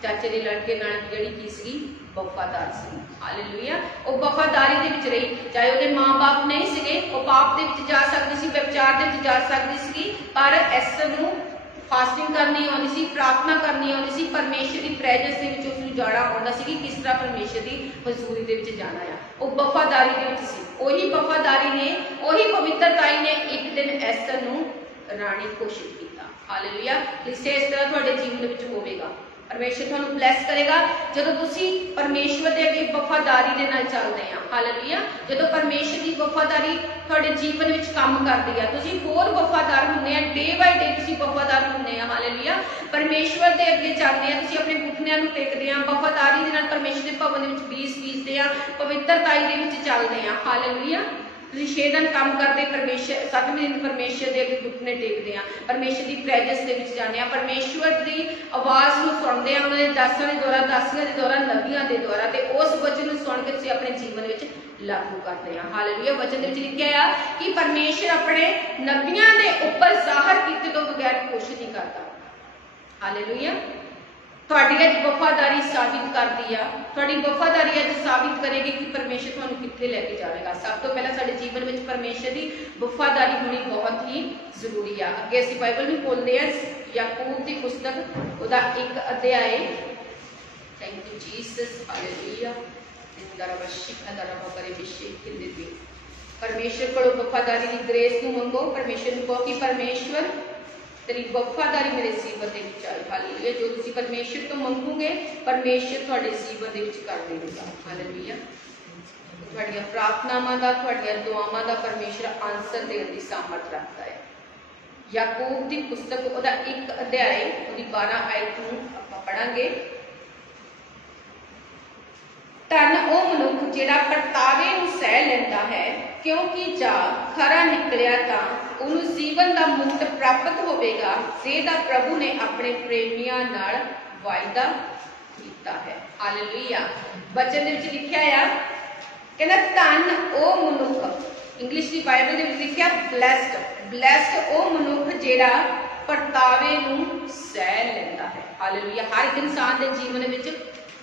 ਚਾਚੇ ਦੇ ਲੜਕੇ ਨਾਲ ਜਿਹੜੀ ਕੀ ਸੀ? ਵਫਾਦਾਰ ਸੀ। ਹਾਲੇਲੂਇਆ। ਉਹ ਵਫਾਦਾਰੀ ਦੇ ਵਿੱਚ ਰਹੀ, ਚਾਹੇ ਉਹਦੇ ਮਾਂ-ਬਾਪ ਨਹੀਂ ਸੀਗੇ, ਉਹ ਪਾਪ ਦੇ ਵਿੱਚ ਜਾ ਸਕਦੀ ਸੀ, ਵਿਚਾਰ ਦੇ ਵਿੱਚ ਜਾ ਸਕਦੀ ਸੀ, ਪਰ ਐਸਤਰ ਨੂੰ ਫਾਸਟਿੰਗ ਕਰਨੀ ਆਉਂਦੀ ਸੀ, ਪ੍ਰਾਰਥਨਾ ਕਰਨੀ ਆਉਂਦੀ ਸੀ, ਪਰਮੇਸ਼ਰ ਦੀ ਪ੍ਰੈਜ਼ੈਂਸ ਦੇ ਵਿੱਚ ਉਸ ਨੂੰ ਜਾਣਾ ਆਉਂਦਾ ਸੀ ਕਿ ਕਿਸ ਤਰ੍ਹਾਂ ਪਰਮੇਸ਼ਰ ਦੀ ਹਜ਼ੂਰੀ ਦੇ ਵਿੱਚ ਜਾਣਾ ਆ। ਉਹ ਵਫਾਦਾਰੀ ਦੇ ਵਿੱਚ ਸੀ। ਉਹੀ ਵਫਾਦਾਰੀ ਨੇ, ਉਹੀ ਪਵਿੱਤਰਤਾਈ ਨੇ ਇੱਕ ਦਿਨ ਐਸਤਰ ਨੂੰ ਰਾਣੀ ਘੋਸ਼ਿਤ ਕੀਤਾ। ਹਾਲੇਲੂਇਆ। ਇਸ ਤਰ੍ਹਾਂ ਤੁਹਾਡੇ ਜੀਵਨ ਵਿੱਚ ਹੋਵੇਗਾ। ਪਰਮੇਸ਼ਰ ਤੁਹਾਨੂੰ ਬਲੈਸ ਕਰੇਗਾ ਜਦੋਂ ਤੁਸੀਂ ਪਰਮੇਸ਼ਵਰ ਦੇ ਅੱਗੇ ਵਫਾਦਾਰੀ ਦੇ ਨਾਲ ਚੱਲਦੇ ਆ। ਹਾਲੇਲੂਇਆ। ਜਦੋਂ ਪਰਮੇਸ਼ਰ ਦੀ ਵਫਾਦਾਰੀ ਤੁਹਾਡੇ ਜੀਵਨ ਵਿੱਚ ਕੰਮ ਕਰਦੀ ਆ, ਤੁਸੀਂ ਹੋਰ ਵਫਾਦਾਰ ਹੁੰਦੇ ਆ, ਡੇ ਬਾਈ ਡੇ ਤੁਸੀਂ ਵਫਾਦਾਰ ਹੁੰਦੇ ਆ। ਹਾਲੇਲੂਇਆ। ਪਰਮੇਸ਼ਵਰ ਦੇ ਅੱਗੇ ਚੱਲਦੇ ਆ, ਤੁਸੀਂ ਆਪਣੇ ਘੁਟਨਿਆਂ ਨੂੰ ਟੇਕਦੇ ਆ, ਵਫਾਦਾਰੀ ਦੇ ਨਾਲ ਪਰਮੇਸ਼ਰ ਦੇ ਭਵਨ ਦੇ ਵਿੱਚ ਬੀਜ ਬੀਜਦੇ ਆ, ਪਵਿੱਤਰਤਾਈ ਦੇ ਵਿੱਚ ਚੱਲਦੇ ਆ। ਹਾਲੇਲੂਇਆ। ਤੁਸੀਂ 6 ਦਿਨ ਕੰਮ ਕਰਦੇ, ਪਰਮੇਸ਼ਰ 7ਵੇਂ ਦਿਨ ਪਰਮੇਸ਼ਰ ਦੇ ਅੱਗੇ ਘੁਟਨੇ ਟੇਕਦੇ ਆ, ਪਰਮੇਸ਼ਰ ਦੀ ਪ੍ਰੈਜ਼ੈਂਸ ਦੇ ਵਿੱਚ ਜਾਂਦੇ ਆ, ਪਰਮੇਸ਼ਵਰ ਦੀ ਆਵਾਜ਼ ਨੂੰ ਸੁਣਦੇ ਆ, ਉਹਨਾਂ ਦੇ ਦਾਸਾਂ ਦੇ ਦੁਆਰਾ, ਦਾਸੀਆਂ ਦੇ ਦੁਆਰਾ, ਨਬੀਆਂ ਦੇ ਦੁਆਰਾ, ਤੇ ਉਸ ਵਚਨ ਨੂੰ ਸੁਣ ਕੇ ਤੁਸੀਂ ਆਪਣੇ ਜੀਵਨ ਵਿੱਚ ਲਾਗੂ ਕਰਦੇ ਆ। ਹਾਲੇਲੂਇਆ। ਵਚਨ ਦੇ ਵਿੱਚ ਲਿਖਿਆ ਆ ਕਿ ਪਰਮੇਸ਼ਰ ਆਪਣੇ ਨਬੀਆਂ ਦੇ ਉੱਪਰ ਜ਼ਾਹਰ ਕੀਤੇ ਤੋਂ ਬਗੈਰ ਕੁਛ ਨਹੀਂ ਕਰਦਾ। ਹਾਲੇਲੂਇਆ। ਤੁਹਾਡੀ ਅੱਜ ਵਫਾਦਾਰੀ ਸਾਬਿਤ ਕਰਦੀ ਆ, ਤੁਹਾਡੀ ਵਫਾਦਾਰੀ ਅੱਜ ਸਾਬਿਤ ਕਰੇਗੀ ਕਿ ਪਰਮੇਸ਼ਰ ਤੁਹਾਨੂੰ ਕਿੱਥੇ ਲੈ ਕੇ ਜਾਵੇਗਾ। ਸਭ ਤੋਂ ਪਹਿਲਾਂ ਸਾਡੇ ਜੀਵਨ ਵਿੱਚ ਪਰਮੇਸ਼ਰ ਦੀ ਵਫਾਦਾਰੀ ਹੋਣੀ ਬਹੁਤ ਹੀ ਜ਼ਰੂਰੀ ਆ। ਅੱਗੇ ਅਸੀਂ ਬਾਈਬਲ ਨੂੰ ਖੋਲਦੇ ਆ, ਯਾਕੂਬ ਦੀ ਪੁਸਤਕ ਉਹਦਾ 1 ਅਧਿਆਏ। Thank you Jesus. ਹਾਲੇਲੂਇਆ। ਪਰਮੇਸ਼ਰ ਕੋਲੋਂ ਵਫਾਦਾਰੀ ਦੀ ਗ੍ਰੇਸ ਨੂੰ ਮੰਗੋ। ਪਰਮੇਸ਼ਰ ਨੂੰ ਕਹੋ ਕਿ ਪਰਮੇਸ਼ਵਰ तेरी वफादारी मेरे जीवन दे विच आए। हालेलुया। जो तुसीं परमेश्वर तो मंगोगे परमेश्वर तुहाडे जीवन दे विच कर देगा। हालेलुया। तुहाडीआं प्रार्थनावां दा तुहाडीआं दुआवां दा परमेश्वर आंसर देण दी सामर्थ रखदा है। याकूब की पुस्तक उहदा 1 अध्याय उहदी 12 आयत नूं आपां पढ़ांगे। धन ओ मनुख जिहड़ा परतावे नूं सह लैंदा है, क्योंकि जा खरा निकलिया तां उहनूं जीवन दा मुक्त प्राप्त होवेगा, जेदा प्रभु ने अपने प्रेमियां नाल वायदा कीता है। हालेलुया। वचन दे विच लिखिआ आ कहना धन ओ मनुख, इंग्लिश की बाइबल दे विच लिखिआ ब्लेस्ड, ब्लेस्ड ओ मनुख जिहड़ा परतावे नूं सह लैंदा है। हालेलुया। हर एक इंसान के जीवन विच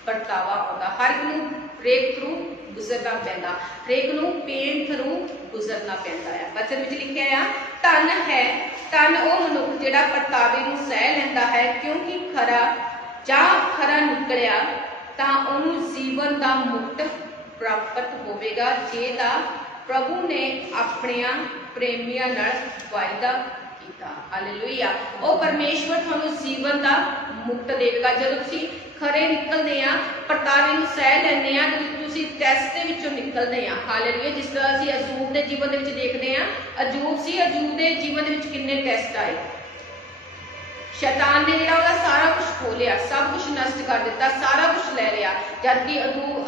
परतावा आउंदा, हर एक नूं हरेक थ्रू गुजरना पैंदा, हरेक नूं पेन थ्रू गुजरना पैंदा है। वचन विच लिखिआ आ धन है, धन ओ मनुख जिहड़ा परतावे नूं सह लैंदा है, क्योंकि खरा जां खरा निकलिया तां उहनूं जीवन दा मुक्त प्राप्त होवेगा, जेदा प्रभु ने अपनिया प्रेमिया नाल वायदा कीता। हालेलुया। ओ परमेश्वर तुहानूं जीवन दा मुक्त देवेगा। जदों तुसीं खरे निकलदे आ, परतावे नूं सह लैंदे आ, जदों तुसीं टेस्ट दे विचों निकलदे आ। हालेलुया। जिस तरह असीं अजूब दे जीवन दे विच देखदे आ, अजूब दे जीवन दे विच किन्ने टेस्ट आए। शैतान ने जिहड़ा सारा कुछ खो लिया, सब कुछ नष्ट कर दिता, सारा कुछ ले लिया, जबकि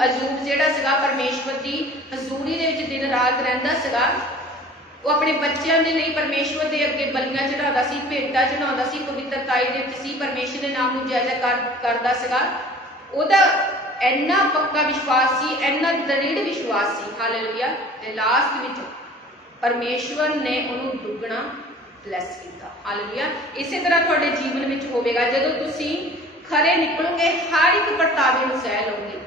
अजूब जिहड़ा सीगा परमेश्वर की हजूरी दे विच दिन रात रहिंदा सीगा। वो अपने बच्चों के लिए परमेश्वर के अगे बलियां चढ़ाता सी, भेंटां चढ़ाता सी, पवित्रताई दे विच सी, परमेश्वर के नाम नूं जय-जयकार करदा सीगा। ओहदा इन्ना पक्का विश्वास सी, इन्ना दृढ़ विश्वास सी। हालेलुया। ते लास्ट विच परमेश्वर ने उहनूं दुगना ब्लैस किया। हालेलुया। इसे तरह तुहाडे जीवन में होवेगा, जदों तुसीं खरे निकलोगे, हर एक परतावे नूं सह लोगे,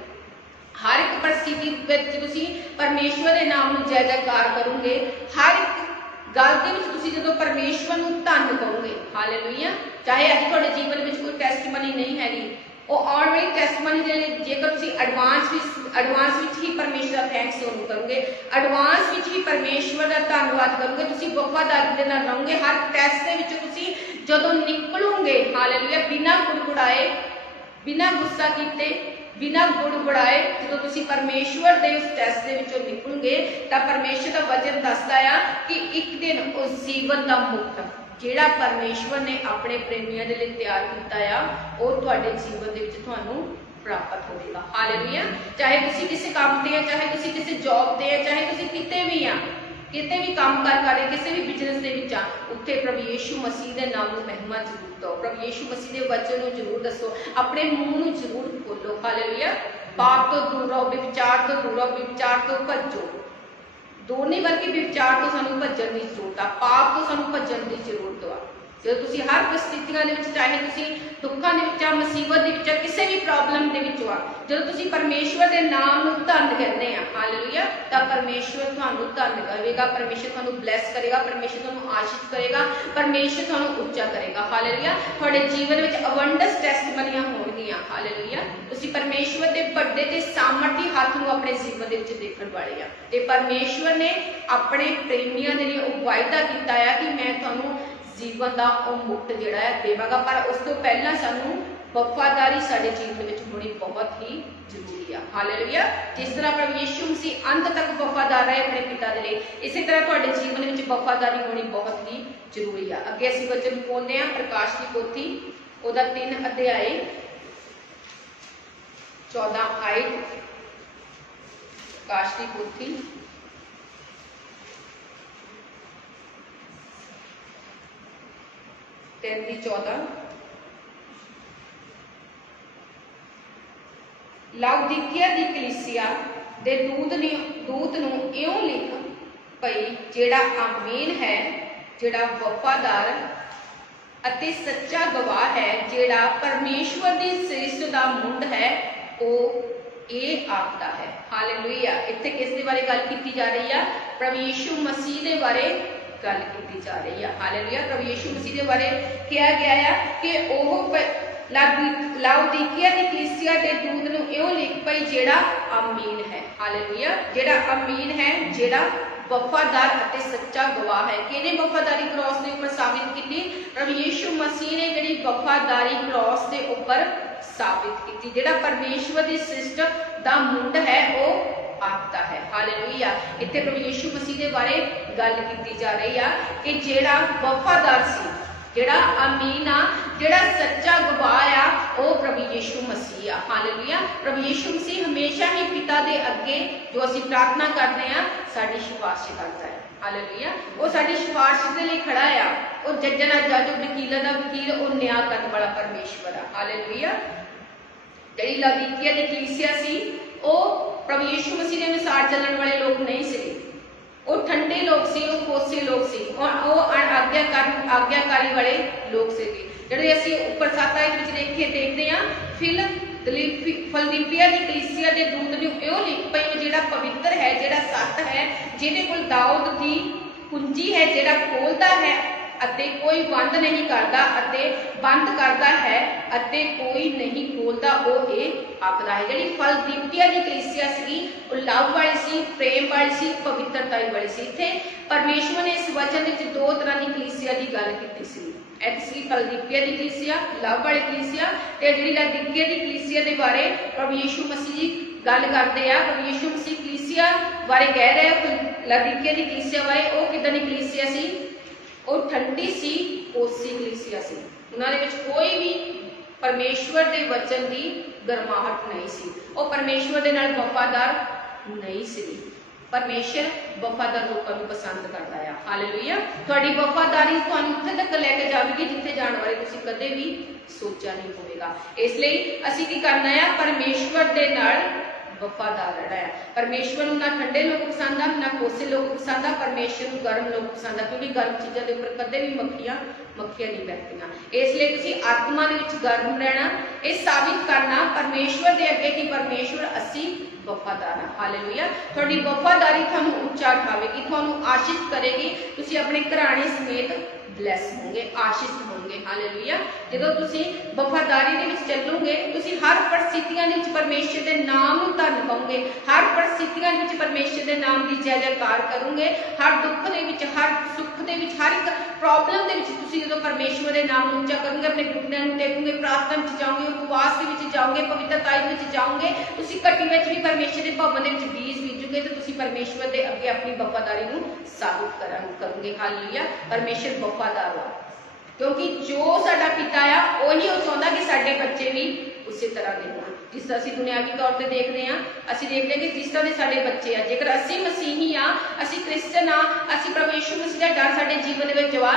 हर एक परिस्थिति विच तुसीं परमेश्वर के नाम नूं जय जयकार करोगे, हर एक गल दे विच तुसीं जदों परमेश्वर नूं धन कहोगे। हालेलुया। चाहे अज तुहाडे जीवन में कोई टेस्टमनी नहीं हैगी, वो आने वाली टेस्टमनी के लिए जेकर तुसीं एडवांस विच ही परमेश्वर का थैंक्स जरूर करोगे, एडवांस विच ही परमेश्वर का धन्यवाद करोगे, तुसीं वफादारी दे नाल रहोगे, हर टेस्ट दे विच तुसीं जदों निकलोगे। हालेलुया। बिना गुड़गुड़ाए, बिना गुस्सा कीते, बिना गुड़गुड़ाए जदों तुसीं परमेश्वर दे उस टेस्ट दे विचों निकलोगे, तां परमेश्वर का वचन दसदा आ कि एक दिन उस जीवन का मुक्त जिहड़ा परमेश्वर ने अपने प्रेमियों के लिए तैयार किया आ, वो तुहाडे जीवन दे विच तुहानूं प्राप्त होवेगा। हालेलुया। चाहे तुसीं किसी काम ते, चाहे तुसीं किसी जॉब ते, चाहे तुसीं किते भी आ, किते भी काम कर रहे, किसी भी बिजनेस दे विच आ, उत्थे प्रभु यीशु मसीह के नाम नूं महिमा जरूर दो, प्रभु यीशु मसीह के वचन नूं जरूर दसो, अपने मुंह नूं जरूर खोलो। हालेलुया। पाप तो दूर रहो, विचार तो दूर रहो, विचार तो भजो। दोनों वर्गी विचार तो सानू भजन की जरूरत आ, पाप तो सानू भजन की जरूरत आ। जो तुसी हर परिस्थितियों के चाहे तुसी दुखों के मुसीबत के किसी भी प्रॉब्लम के आ, जो तुसी परमेश्वर के नाम नूं धन कहते हैं, हालेलुया, तो परमेश्वर तुहानूं धन करेगा, परमेश्वर तुहानूं ब्लैस करेगा, परमेश्वर तुहानूं आशीष करेगा, परमेश्वर तुहानूं उच्चा करेगा। हालेलुया। तुहाडे जीवन में अबंडेंस टेस्टमनियां होणगियां। हालेलुया। तुसी परमेश्वर के बड़े ते सामर्थी हाथ नूं अपने जीवन दे विच देखण वाले आ, ते परमेश्वर ने अपने प्रेमियों के लिए वायदा किया है कि मैं तुहानूं जीवन का मुक्त जिहड़ा है देवांगा, पर उस तो पहला सानू वफादारी साडे जीवन में होनी बहुत ही जरूरी है। हालेलुया। जिस तरह प्रभु यीशु मसीह अंत तक वफादार रहे अपने पिता के लिए, इसी तरह तुहाडे जीवन में वफादारी होनी बहुत ही जरूरी है। अगे असीं वचन बोलते हैं प्रकाश की पोथी उहदा 3 अध्याय 14 आयत। प्रकाश की पोथी 3:14 लाउदीकिया दी कलीसिया दे दूत नूं इउं लिख भई जिहड़ा आमीन है, जिहड़ा वफादार अते सच्चा गवाह है, जिहड़ा परमेश्वर दी सृष्टि दा मुंड है, वो ये आखदा है। हालेलुया। इत्थे किस दे बारे गल कीती जा रही है? प्रभु यीशु मसीह दे बारे गल की जा रही है। हालेलुया। प्रभु यीशु मसीह के बारे कहा गया है कि ओह लाउदीकिया दी कलीसिया दे दूत नूं इउं लिख पई जिहड़ा आमीन है। हालेलुया। जिहड़ा आमीन है, जिहड़ा वफादार अते सच्चा गवाह है। किहने वफादारी क्रॉस के उपर साबित की? प्रभु यीशु मसीह ने जिहड़ी वफादारी क्रॉस के उपर साबित की। जिहड़ा परमेश्वर की सिस्टम दा मुंड है वो आखदा है। हालेलुया। इत्थे प्रभु यीशु मसीह के बारे गल की जा रही है कि जिहड़ा वफादार सी, जिहड़ा अमीन आ, जिहड़ा सच्चा गवाह आ, वो प्रभु यीशु मसीह आ। हालेलुया। प्रभु यीशु मसीह हमेशा ही पिता दे अगे जो असीं प्रार्थना करते हैं साडी सिफारिश करता है। हालेलुया। वो साडी सिफारिश दे लई खड़ा आ। वो जज्जां दा जज, वकीलां दा वकील, वो न्याय करने वाला परमेश्वर आ। हालेलुया। जिहड़ी लादीकिया दी कलीसिया सी वो प्रभु यीशु मसीह के अनुसार चलने वाले लोग नहीं थे। वो ठंडे लोग सी, वो कोसे लोग सी, वो आज्ञाकारी वाले लोग से। जिहड़े असीं उपर 7 आयत विच देखते हैं, फिलदिलफिया दी कलीसिया दे दूत ने इहो लिख पई, जिहड़ा पवित्र है, जिहड़ा सत है, जिहदे कोल दाऊद दी कुंजी है, जिहड़ा खोलदा है अते कोई बंद नहीं करता, अते बंद करता है अते कोई नहीं खोलता, वो ये आखदा है। जिहड़ी फिलदिलफिया दी कलीसिया सी वो लव वाली सी, प्रेम वाली सी, पवित्रता वाली सी। इत्थे परमेश्वर ने इस वचन विच 2 तरह की कलीसिया की गल कीती सी। एक्चुअली फिलदिलफिया दी कलीसिया, लव वाली कलीसिया, ते जिहड़ी लादीकिया दी कलीसिया दे बारे प्रभु यीशु मसीह जी गल करते हैं। प्रभु यीशु मसीह कलीसिया बारे कह रहे हैं, लादीकिया दी कलीसिया बारे, वो किदां दी कलीसिया सी? वो ठंडी सी, कोसी कलीसिया सी। उन्होंने विच कोई भी परमेश्वर के वचन की गरमाहट नहीं सी। वो परमेश्वर के नाल वफादार नहीं सी। परमेश्वर वफादार लोगों को पसंद करता है। हालेलुया। तुहाडी वफादारी तुहानूं उत्थे तक लैके जाएगी जिथे जाने वाले तुसीं कदे भी सोचा नहीं होवेगा। इसलिए असीं की करना है? परमेश्वर के नाल वफादार रहना है। परमेश्वर ना ठंडे लोग पसंद आ, ना कोसे लोग पसंद आ, परमेश्वर को गर्म लोग पसंद आ, क्योंकि गर्म चीज़ों के उपर कदे भी मक्खियां नहीं बैठदियां। इसलिए तुसीं आत्मा दे विच गर्म रहना, ये साबित करना परमेश्वर के अगे कि परमेश्वर असीं वफादार हाँ। हालेलुया। तुहाडी वफादारी तुहानूं उच्चा उठावेगी, तुहानूं आशीष करेगी, तुसीं अपने घराने समेत ब्लैस होंगे, आशीष होंगे। हालेलुया। जदों तुसीं वफादारी दे विच चलोगे, तुसीं हर परिस्थितियां दे विच परमेश्वर के नाम नूं धन पाओगे, हर परिस्थितियां दे विच परमेश्वर के नाम की जय जयकार करोगे, हर दुख दे विच, हर सुख दे विच, हर एक प्रॉब्लम दे विच तुसीं जदों परमेश्वर के नाम नूं उच्चा करोगे, अपने घुटनों नूं टेकोगे, प्रार्थना विच जाओगे, उपवास दे विच जाओगे, पवित्रता विच जाओगे, तुसीं घटी विच भी परमेश्वर के भवन दे विच बीज बीजोगे, तो तुसीं परमेश्वर के अगे अपनी वफादारी नूं साबित करोगे। हालेलुया। परमेश्वर वफादार है, क्योंकि जो साडा पिता आ वही वो चाहता कि साडे बच्चे भी उसी तरह के होण। जिस तरह असीं दुनियावी तौर पर देखते हैं, असीं देखते हैं कि जिस तरह के साडे बच्चे आ, जेकर असीं मसीही आ, असीं क्रिश्चन आ, असीं प्रभु यीशु मसीह का डर साडे जीवन दे विच वा,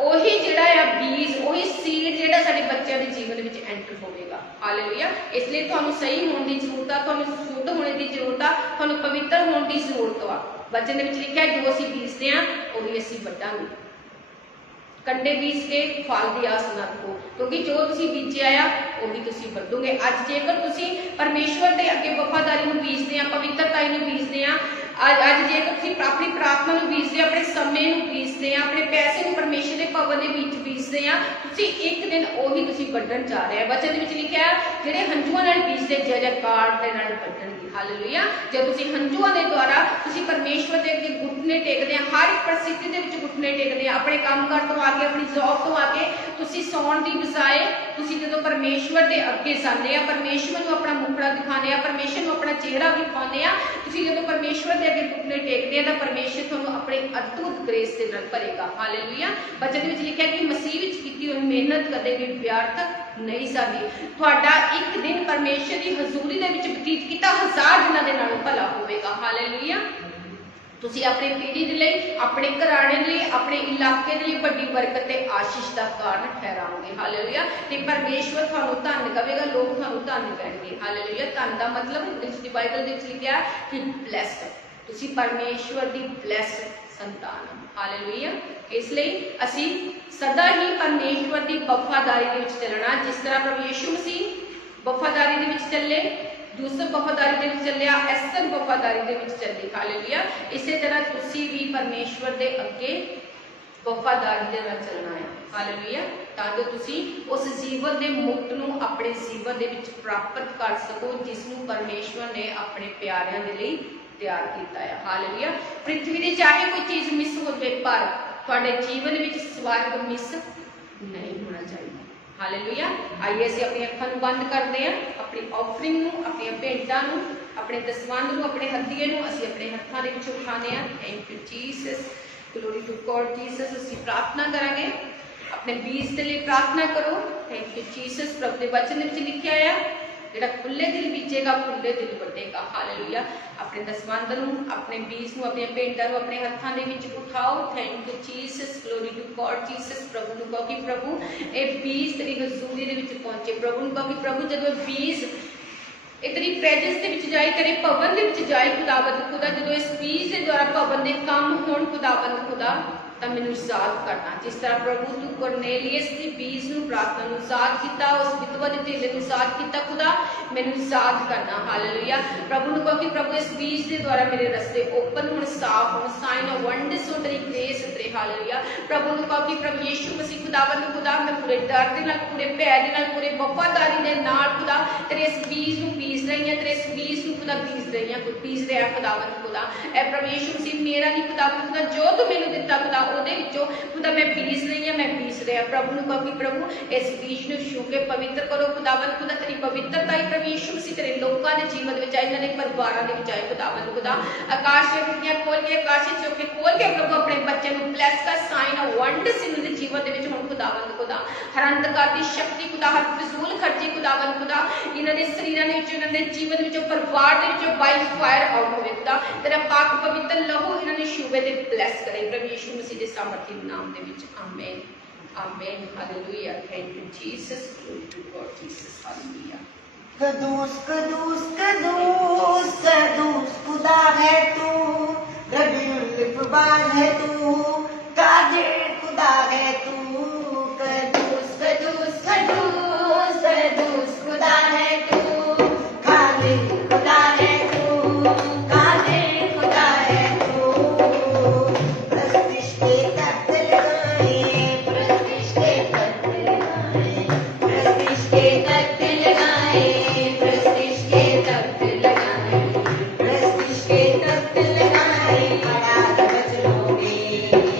ओही जिहड़ा आ बीज, ओही सीड जिहड़ा साडे बच्चों के जीवन विच एंटर होवेगा। हालेलुया। इसलिए तुहानूं सही होने की जरूरत आ, तुहानूं शुद्ध होने की जरूरत आ, तुहानूं पवित्र होने की जरूरत आ। वचन दे विच लिखिआ जो असीं बीजते हैं ओही असीं वड्डांगे। कंडे बीज के फल की आस न रखो, क्योंकि जो तुसीं बीजिआ आ वही तुसीं वड्डोगे। अज जेकर तुसीं परमेश्वर के अगे वफादारी नूं बीजदे आ, पवित्रता नूं बीजदे आ, अज जेकर तुसीं अपनी प्रार्थना नूं बीजदे आ, अपने समय नूं बीजदे आ, अपने पैसे नूं परमेश्वर के भवन दे विच बीजदे आ, तुसीं एक दिन ओही तुसीं वड्डण जा रहे। वचन दे विच लिखिआ जिहड़े हंझुआं नाल बीजदे जय जयकार दे नाल वड्डणगे। हालेलुया। जो तुसीं हंझुआं दे द्वारा तुसीं परमेश्वर के अगे घुटने टेकदे आ, हर एक परिस्थिति दे विच घुटने टेकदे आ, अपने कामकाज तो आके, अपनी जॉब तो आके तुसीं सौण दी बजाए तुसीं जदों परमेश्वर के अगे जांदे आ, परमेश्वर नूं अपना मुखड़ा दिखाने आ, परमेश्वर नूं अपना चेहरा दिखाउने आ, तुसीं जदों परमेश्वर के अगे घुटने टेकदे आ तां परमेश्वर तुहानूं अपने अद्भुत ग्रेस दे नाल भरेगा। हालेलुया। वचन दे विच लिखिआ कि मसीह विच कीती होई मेहनत कदे भी व्यर्थ नहीं जाती। तुहाडा एक दिन परमेश्वर की हजूरी दे विच बतीत कीता 1000 दिनां दे नालों भला होवेगा। हालेलुया। तुसीं अपने पीढ़ी दे लई, अपने घराने दे लई, अपने इलाके दे लई बड़ी बरकत ते आशीष का कारण ठहराओगे। हालेलुया। ते परमेश्वर तुहानूं धन कहेगा, लोग तुहानूं धन कहणगे। हालेलुया। धन दा मतलब इस बाइबल दे विच लिखिआ कि ब्लेस्ड, तुसीं परमेश्वर दी ब्लेस्ड संतान। हालेलुया। इसलिए असीं सदा ही परमेश्वर की वफादारी दे विच चलना, जिस तरह प्रभु यीशु मसीह वफादारी दे विच चले, यूसुफ वफादारी दे विच चलिया, एस्तर वफादारी दे विच चली। हालेलुया। इसी तरह तुसीं भी परमेश्वर के अगे वफादारी दे नाल चलना है। हालेलुया। ताकि तुसीं उस जीवन के मुक्त नूं अपने जीवन दे विच प्राप्त कर सको, जिसनूं परमेश्वर ने अपने प्यारिਆਂ ਦੇ ਲਈ ਤਿਆਰ ਕੀਤਾ ਹੈ। ਹਾਲੇਲੂਇਆ। ਪ੍ਰਿਥਵੀ ਦੇ ਚਾਹੇ ਕੋਈ ਚੀਜ਼ ਮਿਸ ਹੋ ਜਾਵੇ, ਪਰ ਤੁਹਾਡੇ ਜੀਵਨ ਵਿੱਚ ਸਵਰਗ ਮਿਸ ਨਹੀਂ ਹੋਣਾ ਚਾਹੀਦਾ। ਹਾਲੇਲੂਇਆ। ਆइए ਅਸੀਂ ਆਪਣੀ ਅੱਖਾਂ ਨੂੰ ਬੰਦ ਕਰਦੇ ਹਾਂ, ਆਪਣੀ ਆਫਰਿੰਗ ਨੂੰ, ਆਪਣੀਆਂ ਭੇਟਾਂ ਨੂੰ, ਆਪਣੇ ਦਸਵੰਧ ਨੂੰ, ਆਪਣੇ ਹੱਦੀਏ ਨੂੰ ਅਸੀਂ ਆਪਣੇ ਹੱਥਾਂ ਦੇ ਵਿੱਚ ਉਠਾਉਂਦੇ ਹਾਂ। Thank you Jesus, glory to God Jesus. ਅਸੀਂ ਪ੍ਰਾਰਥਨਾ ਕਰਾਂਗੇ, अपने बीज के लिए प्रार्थना करो। Thank you Jesus. प्रभु के वचन में लिखा है जेड़ा खुले दिल बीजेगा खुले दिल वटेगा। हालेलुया। अपने दसवंध नूं, अपने बीज नूं, अपने भेंटां नूं अपने हत्थां दे विच उठाओ। Thank you Jesus, glory to God Jesus. प्रभु नूं कहो कि प्रभु ये बीज तेरी हजूरी दे विच पहुंचे। प्रभु नूं कहो कि प्रभु जदों बीज तेरी प्रेजेंस दे विच जाए, तेरे भवन दे विच जाए खुदावंद खुदा, जदों इस बीज दे द्वारा भवन दे काम होण खुदावंद खुदा, तो मैनू याद करना। जिस तरह प्रभु तू कुरनेलियस की बीज नूं प्रार्थना नूं याद किया, उस विधवा दे धेले नूं याद किया खुदा, मैनू याद करना। हालेलुया। प्रभु नूं कहो कि प्रभु इस बीज के द्वारा मेरे रस्ते ओपन होण, साफ होण, साइन ऑफ वंडर्स हो, तेरी ग्रेस उतरे। हालेलुया। प्रभु नूं कहो कि प्रभु यीशु मसीह खुदावंद खुदा, मैं पूरे डर दे नाल, पूरे भय दे नाल, पूरे वफादारी दे नाल खुदा तेरे इस बीज नूं बीज रही हां, तेरे इस बीज नूं खुदा बीज रही हां, बीज रहा खुदावंद खुदा। ऐ प्रभु यीशु मसीह मेरा नहीं खुदावंद खुदा, जो तू मैनू दिता खुदा ਉਹਦੇ ਵਿੱਚੋਂ खुदा मैं बीज रही हूं, मैं बीज रहा। प्रभु ने कहो कि प्रभु इस बीज ਨੂੰ छू के पवित्र करो खुदावंद खुदा, तेरी पवित्रता ही प्रभु यीशु मसीह तेरे लोगों के जीवन में आए, इन्होंने परिवारों के विच आए खुदावंद खुदा। आकाश ਦੀਆਂ ਖਿੜਕੀਆਂ खोल के, आकाश ਦੇ ਚੌਕੇ खोल के प्रभु अपने बच्चे ਨੂੰ ब्लैस कर, साइन ऑफ वंडर्स इन्हों के जीवन ਦੇ ਵਿੱਚ ਹੁਣ खुदावंद खुदा। हर अंधकार की शक्ति खुदा, हर फिजूल खर्ची खुदावंद खुदा इन्हों के शरीरों के विच, इन्हों के जीवन में, परिवार के विच बाय फायर आउट होवे खुदा। तेरा पाक पवित्र लहू इन्होंने छूवे ते ब्लैस करे प्रभु यीशु मसीह के सामर्थी नाम दे विच। आमीन आमीन। Hallelujah. Thank you Jesus, glory to God Jesus. Hallelujah. कदूस कदूस कदूस कदूस खुदा है तू, रबीउल है तू, कादिर खुदा है तू। कदूस कदूस कदूस कदूस खुदा है तू, कादिर खुदा है तू, कादिर खुदा है तू। प्रतिष्ठे तख्त लगाए, प्रतिष्ठे तख्त लगाए, प्रतिष्ठे तख्त लगाए, प्रतिष्ठे तख्त लगाए, प्रतिष्ठे तख्त लगाए। खड़ा वचनों में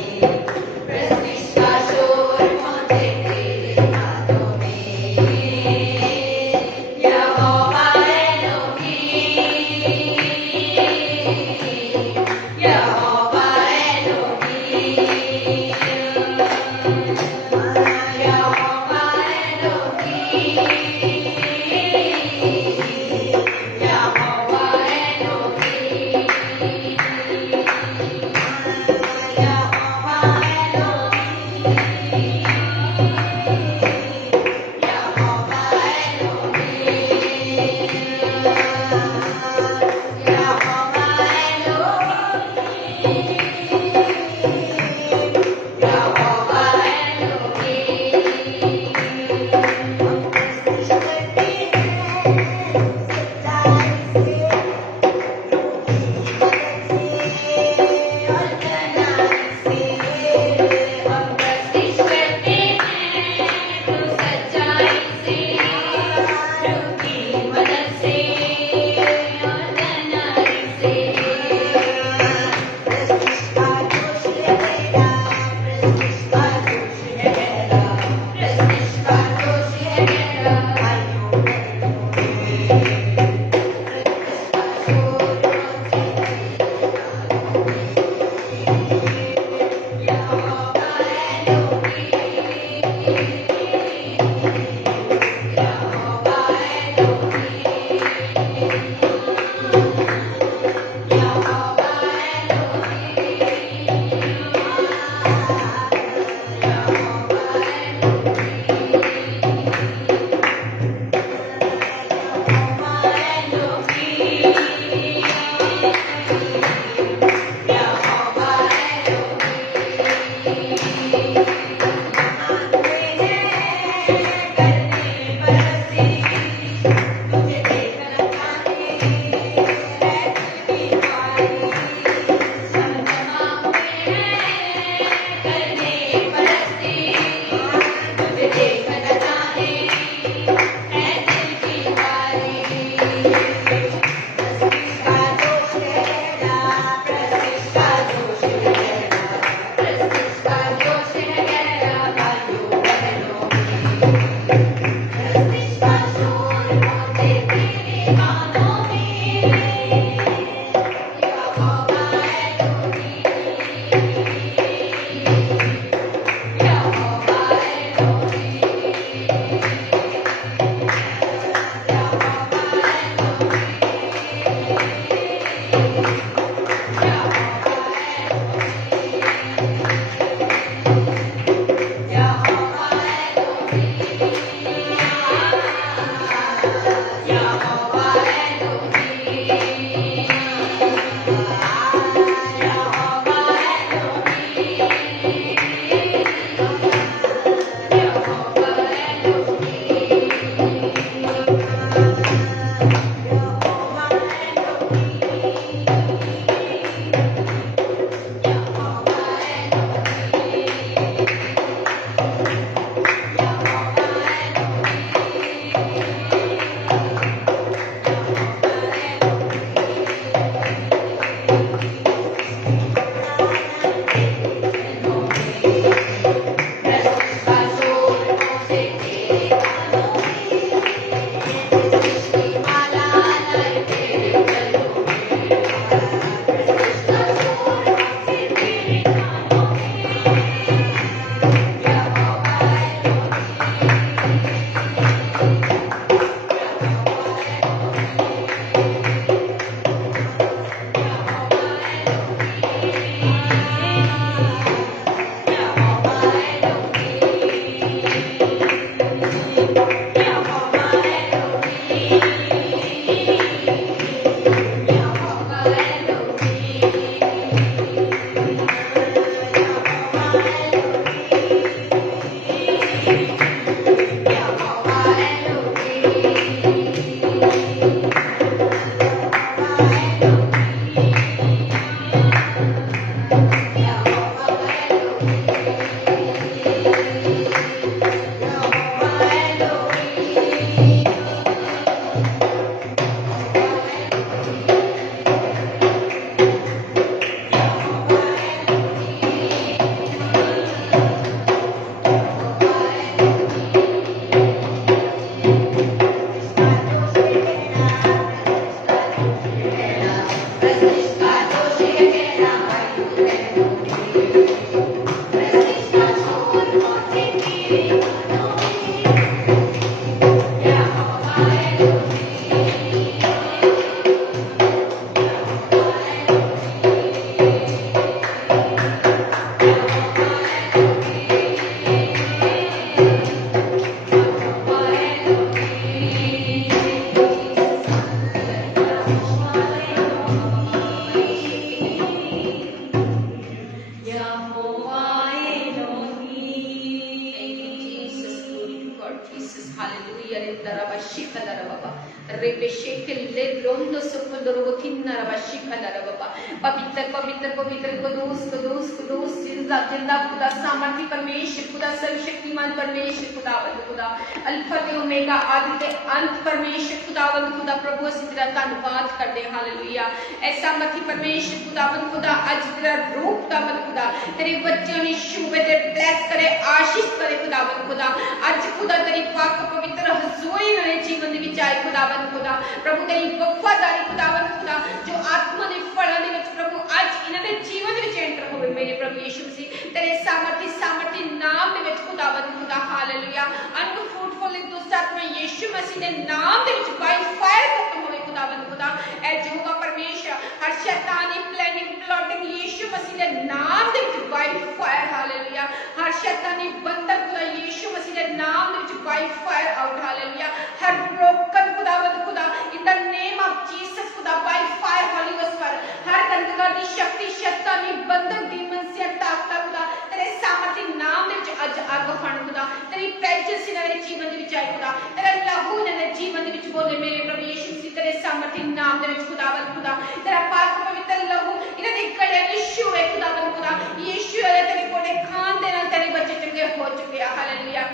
रेपे शेके ले रोंदो सुपंदो रोथिन्ना रबाशिका रबा पवित्र पवित्र पवित्र कुदूस जिंदा जिंदा खुदा सामर्थी परमेश्वर खुदा सर्वशक्तिमान परमेश्वर खुदावंद खुदा अल्फा ते ओमेगा आदि ते अंत परमेश्वर खुदावंद खुदा प्रभु ਅਸੀਂ ਤੇਰਾ ਧੰਨਵਾਦ ਕਰਦੇ ਹਾਂ ਹਾਲੇਲੂਇਆ ਐਸਾ ਮੱਥੀ ਪਰਮੇਸ਼ਰ ਖੁਦਾਵੰਦ ਖੁਦਾ ਅੱਜ ਤੇਰਾ ਰੂਪ ਖੁਦਾਵੰਦ ਖੁਦਾ ਤੇਰੇ ਬੱਚਿਆਂ ਨੂੰ ਸ਼ੁਭੇ ਤੇ ਬਲੈਸ करे आशीष करे खुदावंद खुदा ਅੱਜ खुदा तेरी पाक पवित्र हजूरी नाले जीवन ਦੇ ਵਿੱਚ ਆਏ खुदावंद खुदा प्रभु तेरी वफादारी खुदावंद खुदा जो आत्मा ਦੇ ਫਲਾਂ ਦੇ ਵਿੱਚ प्रभु ਅੱਜ ਇਹਨਾਂ ਦੇ ਜੀਵਨ ਦੇ ਵਿੱਚ ਐਂਟਰ ਹੋਵੇ ਮੇਰੇ प्रभु यीशु मसीह तेरे सामर्थी नाम ਦੇ ਵਿੱਚ खुदावंद खुदा हालेलूया अनफ्रूटफुल दुष्ट आत्मा यीशु मसीह ਦੇ ਨਾਮ ਦੇ ਵਿੱਚ बाय फायर खत्म होए खुदावंद खुदा ऐ यहोवा परमेश्वर हर शैतानी प्लानिंग प्लॉटिंग यीशु मसीह के नाम दे विच बाय फायर हालेलुया हर शैतानी बंधन खुदा यीशु मसीह के नाम दे विच बाय फायर आउट हालेलुया हर ब्रोकन खुदावंद खुदा in the name of Jesus खुदा by fire holy ghost fire हर अंधकार दी शक्ति शैतानी बंधन डीमन से ताकत खुदा तेरे सामर्थी नाम दे विच अज अग फण खुदा तेरी प्रेजेंस इन्हां जीवन दे विच आए खुदा तेरा लहू इन्हां जीवन दे विच बोले मेरे प्रभु यीशु मसीह तेरे सामर्थी नाम दे विच खुदावंद खुदा तेरा पाक पवित्र लहू इन्हां दे गले यीशु है खुदावंद खुदा यीशु है तेरे कोले खान दे नाल तेरे बच्चे चंगे हो चुके हैं हालेलुया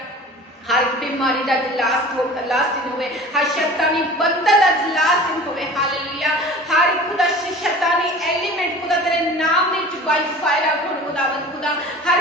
हर बीमारी का लास्ट दिन होवे हर शैतानी बंधन का लास्ट दिन होवे हालेलुया हर खुदा शैतानी एलिमेंट खुदा तेरे नाम में बाय फायर आउट हो खुदावंद खुदा हर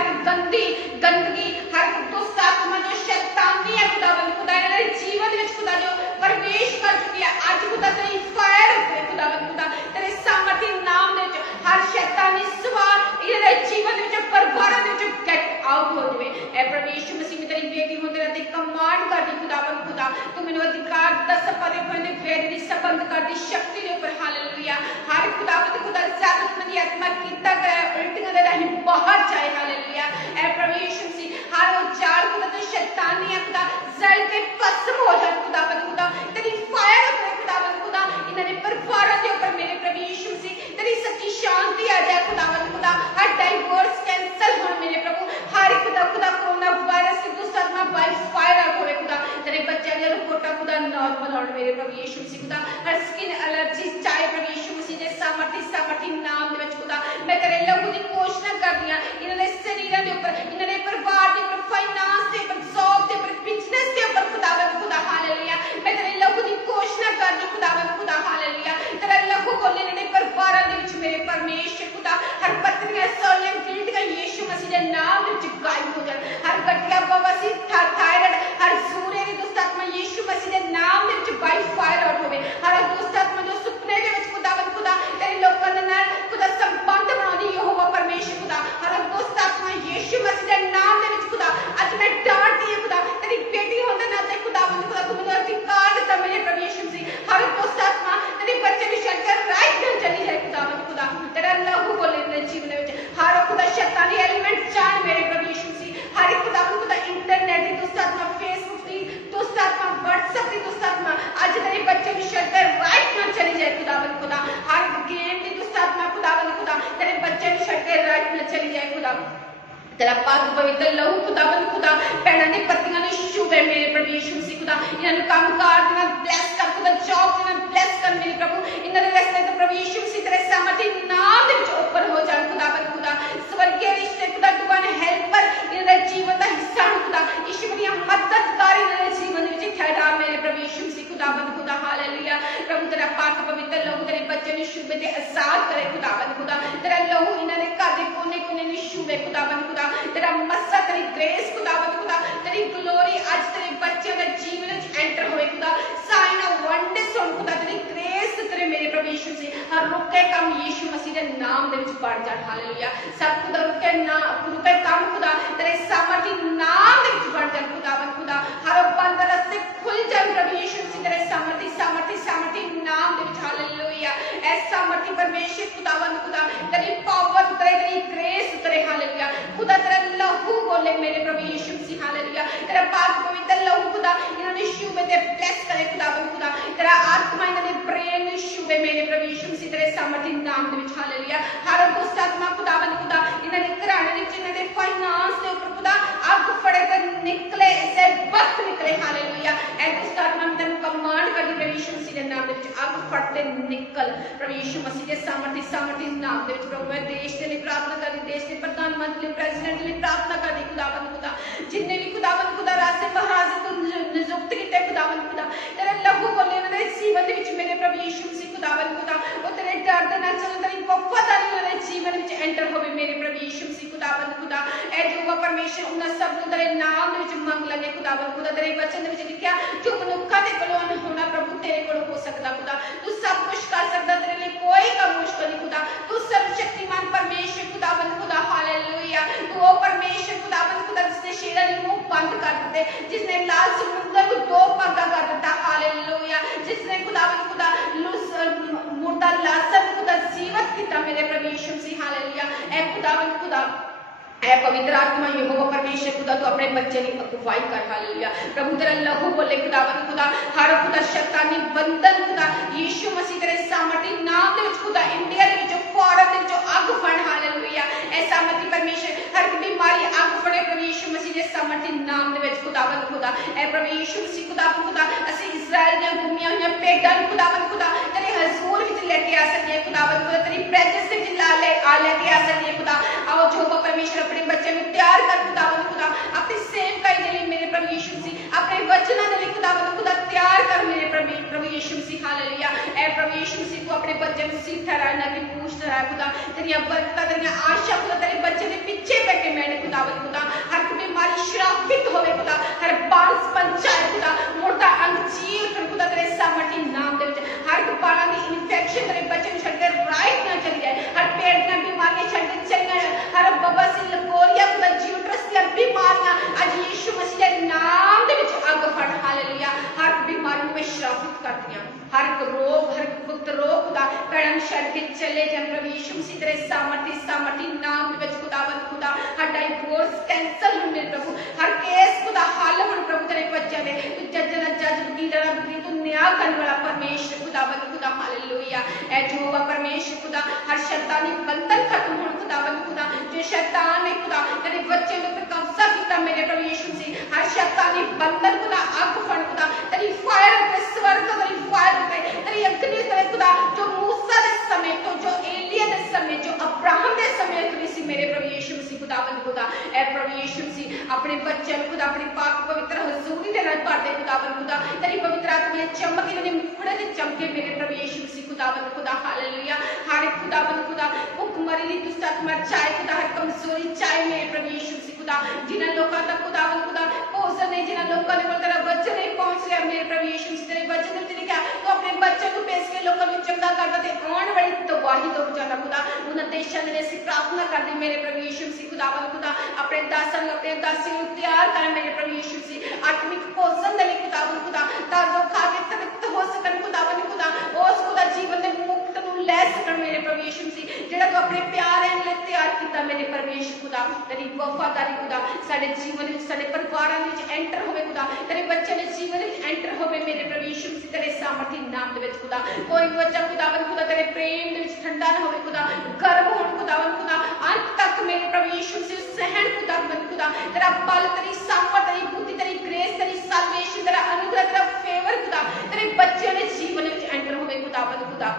गंदगी हर दुष्ट आत्मा जो शैतानी है खुदावंद खुदा इन्हां जीवन में खुदा जो प्रवेश कर चुकी है आज खुदा तेरी फायर होवे खुदावंद खुदा तेरे सामर्थी नाम में हर शैतानी सवार इन्हां जीवन में परवार में गेट आउट हो जावे ए प्रभु यीशु मसीह में तेरी बेटी हो तेरा ते कमांड कर दी खुदावंद खुदा तू मैनू अधिकार दस परे परे वेद दी संबंध कर दी शक्ति दे ऊपर हालेलुया हर खुदावंद खुदा जागृत आत्मा कीता गया उल्टियां दे रही बाहर जाए हालेलुया ए प्रभु यीशु मसीह हर वो जाल खुदा ते शैतानी खुदा जल के भस्म हो जाए खुदावंद खुदा तेरी फायर होवे खुदावंद खुदा इन्हां दे परिवारां दे ऊपर मेरे प्रभु यीशु मसीह तेरी सच्ची शांति आ जाए खुदावंद खुदा हर डाइवोर्स कैंसल हो मेरे प्रभु हर खुदा कोरोना वायरस से दुष्ट आत्मा बाय फायर आउट होवे खुदा तेरे बच्चे दे रिपोर्टां खुदा नॉर्मल होण मेरे प्रभु यीशु मसीह खुदा हर स्किन एलर्जी चाहे प्रभु यीशु मसीह दे सामर्थी नाम दे विच खुदा मैं तेरे लहू दी घोषणा करदी हां इन्हां दे शरीरां दे ऊपर इन्हां दे परिवार दे ऊपर फाइनेंस दे ऊपर जॉब दे ऊपर बिजनेस दे ऊपर खुदावंद खुदा हालेलुया मैं तेरे लहू दी घोषणा करदी खुदावंद खुदा हालेलुया तेरा लहू बोले इन्हां दे परिवारां दे विच मेरे परमेश्वर खुदा हर पत्नियां सोलम गिल्टियां यीशु मसीह दे नाम दे विच गायब हो जाण हर गठिया बवासीर थायराइड हर सूरे दी दुष्ट आत्मा यीशु मसीह दे नाम दे विच बाय फायर आउट होवे हर दुष्ट आत्मा जो सुपने दे विच खुदावंद खुदा तेरे लोकां दे नाल खुदा संबंध बनाउंदी यहोवा परमेश्वर खुदा हर दुष्ट आत्मा यीशु मसीह दे नाम दे विच खुदा अज मैं डांटदी हां खुदा तेरी बेटी होंदे नाते खुदावंद खुदा तू मैनूं अधिकार दित्ता मेरे प्रभु यीशु मसीह हर दुष्ट आत्मा तेरे बच्चे नूं छड्ड के राइट नाल चली जाए खुदावंद खुदा तेरा लहू बोले मेरे जीवन विच हर खुदा शैतानी एलिमेंट जान मेरे प्रभु यीशु मसीह हर खुदावंद खुदा इंटरनेट दी दुष्ट आत्मा फेसबुक दी दुष्ट आत्मा व्हाट्सएप दी दुष्ट आत्मा आज तेरे बच्चे नूं छड्ड के राइट नाल चली जाए खुदावंद खुदा हर गेम दी दुष्ट आत्मा खुदावंद खुदा तेरे बच्चे नूं छड्ड के राइट नाल चली जाए खुदा तेरा पाक पवित्र लहू खुदावंद खुदा भैणां दी पत्तियां नूं छूवे मेरे प्रभु यीशु मसीह खुदा इन्हां नूं कामकार दे नाल ब्लेस कर खुदा जॉब दे नाल ब्लेस कर मेरे प्रभु इन्हां दे रस्ते ते प्रभु यीशु मसीह तेरे सामर्थी नाम दे विच ओपन हो जाण खुदावंद खुदा स्वर्गीय रिश्ते खुदा दुआन हेल्पर इन्हां दे जीवन दा हिस्सा खुदा यीशु दी मददगार इन्हां दे जीवन विच ठहरा मेरे प्रभु यीशु मसीह खुदावंद खुदा हालेलुया प्रभु तेरा पाक पवित्र लहू तेरे बच्चे नूं छूवे ते आजाद करे खुदावंद खुदा तेरा लहू इन्हां दे घर दे कोने-कोने नूं छूवे खुदावंद खुदा तेरा मस्सा तेरी ग्रेस खुदावंद खुदा तेरी ग्लोरी आज तेरे बच्चों के जीवन में एंटर होए खुदा साइन ऑफ वंडर्स होण खुदा तेरी ग्रेस तेरे मेरे प्रभु यीशु से हर रुके काम यीशु मसीह के नाम दे विच बढ़ जाण हालेलुया सब खुदा रुके काम खुदा तेरे सामर्थी नाम दे विच बढ़ जाण खुदावंद खुदा हर बंद रास्ते खुल जाए प्रभु यीशु मसीह तेरे सामर्थी नाम दे विच हालेलुया ऐ सामर्थी परमेश्वर खुदावंद खुदा तेरी पावर तेरी ग्रेस तेरे हालेलुया खुदा तेरा लहू बोले मेरे प्रभु यीशु मसीह हालेलुया तेरा पाक पवित्र लहू खुदा इन्हां दे छूवे ते ब्लेस करे खुदावंद खुदा तेरा आत्मा इन्हां दे ब्रेन नूं छूवे मेरे प्रभु यीशु मसीह तेरे सामर्थी नाम दे विच हालेलुया हर दुष्ट आत्मा खुदावंद खुदा इन्हां दे घराणे विच इन्हां दे फाइनेंस दे उपर खुदा अग फड़े ते निकले इसे वक्त निकले हालेलुया एट स्टार्ट मैं तेन कमांड करदी प्रभु यीशु मसीह दे नाम दे विच अग फटते निकल प्रभु यीशु मसीह दे सामर्थी नाम दे विच प्रभु मैं देश दे लिए प्रार्थना करदी देश के प्रधानमंत्री प्रेसिडेंट लिए प्रार्थना करदी खुदावंद खुदा जिन्ने भी खुदावंद खुदा रास्ते महाराज तू नियुक्त कीते खुदावंद खुदा तेरे लहू बोले उन्होंने जीवन दे विच मेरे प्रभु यीशु मसीह खुदावंद खुदा ओ तेरे डर दे नाल चलण तेरी वफादारी उन्होंने जीवन विच एंटर होवे मेरे प्रभु यीशु मसीह खुदावंद खुदा ए जो परमेश्वर उन्हां सब नूं तेरे नाम दे विच मंग लगे खुदावंद खुदा तेरे वचन दे विच लिखिया जो मनुक्खां दे कोलों होना प्रभु तेरे कोलों हो सकदा खुदा तू सब कुछ कर सकदा तेरे लिए कोई काम मुश्किल नहीं खुदा तू सर्वशक्तिमान परमेश्वर खुदावंद खुदा हालेलुया तू ओ परमेश्वर खुदावंद खुदा जिसने शेरां दे मुंह बंद कर दिते जिसने लाल समुद्र को दो भागा कर दिता हालेलुया जिसने खुदावंद खुदा मुर्दा लाजर को खुदा जीवित किया मेरे प्रभु यीशु मसीह हालेलुया ए खुदावंद खुदा ऐ पवित्र आत्मा यहोवा परमेश्वर खुदा तू अपने बच्चे की अगुवाई कर हालेलुया प्रभु तेरा लहू बोले खुदावंद खुदा हर खुदा शैतानी बंधन खुदा यीशु मसीह तेरे सामर्थी नाम दे विच खुदा इंडिया दे विच फॉरेन दे विच अग फड़ हालेलुया ऐ सामर्थी परमेश्वर हर बीमारी अग फड़े प्रभु यीशु मसीह दे सामर्थी नाम दे विच खुदावंद खुदा ऐ प्रभु यीशु मसीह खुदावंद खुदा असि इस्राएल दी गुमियां हुई भेडां खुदावंद खुदा तेरे हजूर विच लेके आ सकिए खुदावंद खुदा तेरी प्रेजेंस विच लेके आ सकिए खुदा आओ जो परमेश्वर अपने बच्चे में तैयार कर खुदावंद खुदा अपनी सेवकाई के लिए मेरे प्रभु यीशु मसीह अपने वचनों के लिए खुदावंद खुदा तैयार कर मेरे प्रभु यीशु मसीह हालेलुया ए प्रभु यीशु मसीह को अपने बच्चे में सिर ठहराए ना कि पूछ ठहराए खुदा तेरी बरकत तेरी आशा खुदा तेरे बच्चे के पीछे बैठे मैंने खुदावंद खुदा हर बीमारी श्रापित होवे खुदा हर बांस पंचायत खुदा मुर्दा अंग चीर कर खुदा तेरे सामर्थी नाम दे विच हर बाला दी इन्फेक्शन तेरे बच्चे में छड़ के राइट ना चली जाए हर पेट दी बीमारियां छड़ के चली हर बवासीर लकोरिया खुदा यूट्रस दी बीमारियां आज यीशु मसीह दे नाम दे विच अग फड़ हालेलुया हर बीमारी में श्रापित कर दिया हर रोग हर गुप्त रोग खुदा पैरन छड़ के चले जाए प्रभु यीशु मसीह तेरे सामर्थी नाम दे विच खुदावंद खुदा हर डाइवोर्स कैंसल हो मेरे प्रभु हर केस खुदा हल हो प्रभु तेरे बच्चे दे तू जज ना जज वकील ना वकील तू न्याय करने वाला परमेश्वर खुदावंद खुदा हालेलुया ए यहोवा परमेश्वर खुदा हर शैतानी बंधन खत्म हो खुदावंद खुदा जो शैतान ने खुदा तेरे बच्चे के ऊपर कब्जा किया मेरे प्रभु यीशु मसीह हर शैतानी बंधन खुदा अग फड़ खुदा तेरी फायर पे स्वर्ग तेरी फायर पे तेरी अग्नि तेरे खुदा जो मूसा दे समय तो जो एलिया दे समय जो अब्राहम दे समय तुसी मेरे प्रभु यीशु मसीह खुदावंद खुदा ए प्रभु यीशु मसीह अपने बच्चे को खुदा अपनी पाक पवित्र हजूरी दे नाल भर दे खुदावंद खुदा तेरी पवित्र आत्मा चमक इन्होंने मुखड़े दे चमके मेरे प्रभु यीशु मसीह खुदावंद खुदा हालेलुया हर खुदावंद खुदा भुखमरी दी दुष्ट आत्मा चाहे खुदा हर कमजोरी चाहे मेरे प्रभु यीशु मसीह खुदा जिन्हां लोकां तक खुदावंद खुदा भोजन नहीं जिन्हां लोकां दे कोल तेरा वचन नहीं पहुंच रहा मेरे प्रभु यीशु मसीह तेरे वचन दे विच लिखा तो अपने बच्चे को भेज के लोकां नूं चंगा करदा ते आउण वाली तबाही तो बचाना खुदा उन्हां देशां दे असीं प्रार्थना करदे मेरे प्रभु यीशु मसीह खुदावंद खुदा अपने दासां नूं अपने दासियां नूं तैयार कर मेरे प्रभु यीशु मसीह आत्मिक भोजन दे लई खुदावंद खुदा तां जो खा के तृप्त हो सकन खुदावंद खुदा उस खुदा जीवन दे मुक्त नूं लै सकन मेरे प्रभु यीशु मसीह जेड़ा तू अपने प्यारे ने तैयार किया मेरे परमेश्वर खुदा तेरी वफादारी खुदा साडे जीवन विच साडे परिवारां विच एंटर होवे खुदा तेरे बच्चे दे जीवन विच एंटर होवे मेरे प्रभु यीशु मसीह तेरे सामर्थी नाम दे विच खुदा कोई बच्चा खुदावंद खुदा तेरे प्रेम दे विच ठंडा ना होवे खुदा गर्व होण खुदावंद खुदा अंत तक मेरे प्रभु यीशु मसीह सहन खुदावंद खुदा तेरा बल तेरी सामर्थ तेरी बुद्धि तेरी ग्रेस तेरी साल्वेशन तेरा अनुग्रह तेरा फेवर खुदा तेरे बच्चे दे जीवन विच एंटर होवे खुदावंद खुदा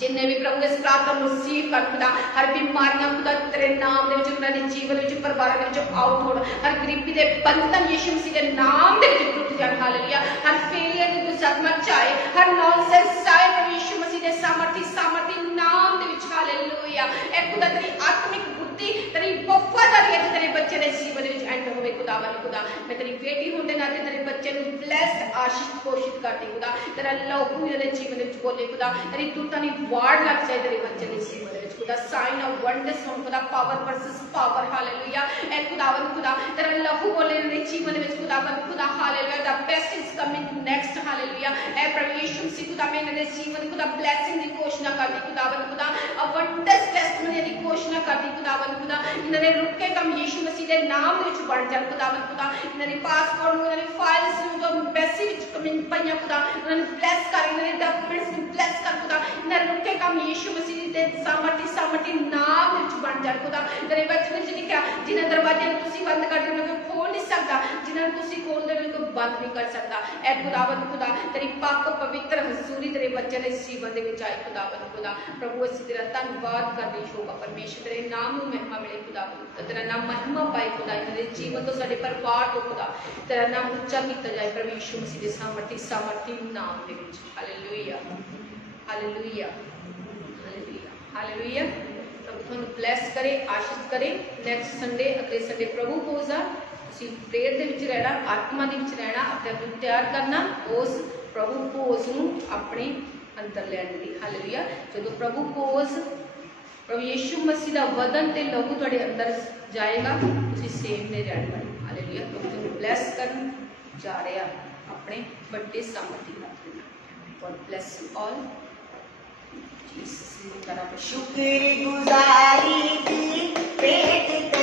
जिन्हें भी प्रभु इस प्रार्थना रिसीव कर खुदा हर बीमारियां खुदा तेरे नाम दे विच उन्हां दे जीवन विच परिवार दे विच आउट होण हर गरीबी दे बंधन यीशु मसीह दे नाम दे विच टूट जाण हालेलुया हर फेलियर दी दुष्ट आत्मा चाहे हर नॉनसेंस चाहे प्रभु यीशु मसीह दे सामर्थी नाम दे विच हालेलुया ए खुदा तेरी आत्मिक बुद्धि तेरी वफादारी अज तेरे बच्चे दे जीवन विच एंटर होवे खुदावंद खुदा मैं तेरी बेटी होण दे नाते तेरे बच्चे नूं ब्लेस्ड आशीष घोषित करदी खुदा तेरा लहू इहदे जीवन विच बोले खुदा तेरी दूतां दी वार्ड लग जाए तेरे बच्चे दे जीवन विच खुदा साइन ऑफ वंडर्स होण खुदा पावर वर्सेस पावर हालेलुया ए खुदावंद खुदा तेरा लहू बोले इहदे जीवन विच खुदावंद खुदा hallelujah the best is coming next hallelujah ए प्रभु यीशु मसीह खुदा मैं इहदे जीवन खुदा ब्लेसिंग दी घोषणा करदी खुदावंद खुदा अ वंडर्स टेस्टमनी दी घोषणा करदी खुदावंद खुदा इन्हां दे रुके काम यीशु मसीह दे नाम विच बण जाण खुदावंद खुदा इन्हां दे पासपोर्ट इन्हां दे फाइल्स जो एम्बेसी विच कमिंग पईयां खुदा उन्हां नूं ब्लेस कर इन्हां दे डॉक्यूमेंट्स नूं ब्लेस कर खुदा इन्हां रुके काम यीशु मसीह दे सामर्थी नाम विच बन जाए खुदा। तेरे वचन विच लिखिया जिन्हां दरवाजे नूं तुसीं बंद कर देओ कोई खोल नहीं सकदा, जिन्हां नूं तुसीं खोल देओ कोई बंद नहीं कर सकदा। ऐ खुदावंद खुदा तेरी पाक पवित्र हसूरी तेरे बच्चे दे जीवन दे विच आए खुदावंद खुदा। प्रभु असीं तेरा धन्नवाद करदे होगा परमेश्वर, तेरे नाम नूं महिमा मिले खुदावंद, तेरा नाम महिमा पाए खुदा इन्हां दे जीवन तो साडे परिवार तो खुदा तेरा नाम ऊंचा कीता जाए परमेश्वर मसीह दे सामर्थी नाम दे विच। Hallelujah hallelujah hallelujah hallelujah. प्रभु तुहानूं ब्लैस करे, आशीष करे। नैक्सट संडे अगले संडे प्रभु भोज आ, तुसीं प्रेयर दे विच रहना, आत्मा दे विच रहना, अपने आप नूं तैयार करना उस प्रभु भोज नूं अपने अंदर लैण लई। हालेलुया। जदों प्रभु भोज प्रभु यीशु मसीह दा वदन ते लहू तुहाडे अंदर जाएगा, तुसीं सेम ने रहना। हालेलुया। प्रभु तुहानूं ब्लैस करन जा रहा अपने बड़े सामर्थी नाम दे नाल। God bless you all. Jesus name. शुक्रगुजारी दी पेट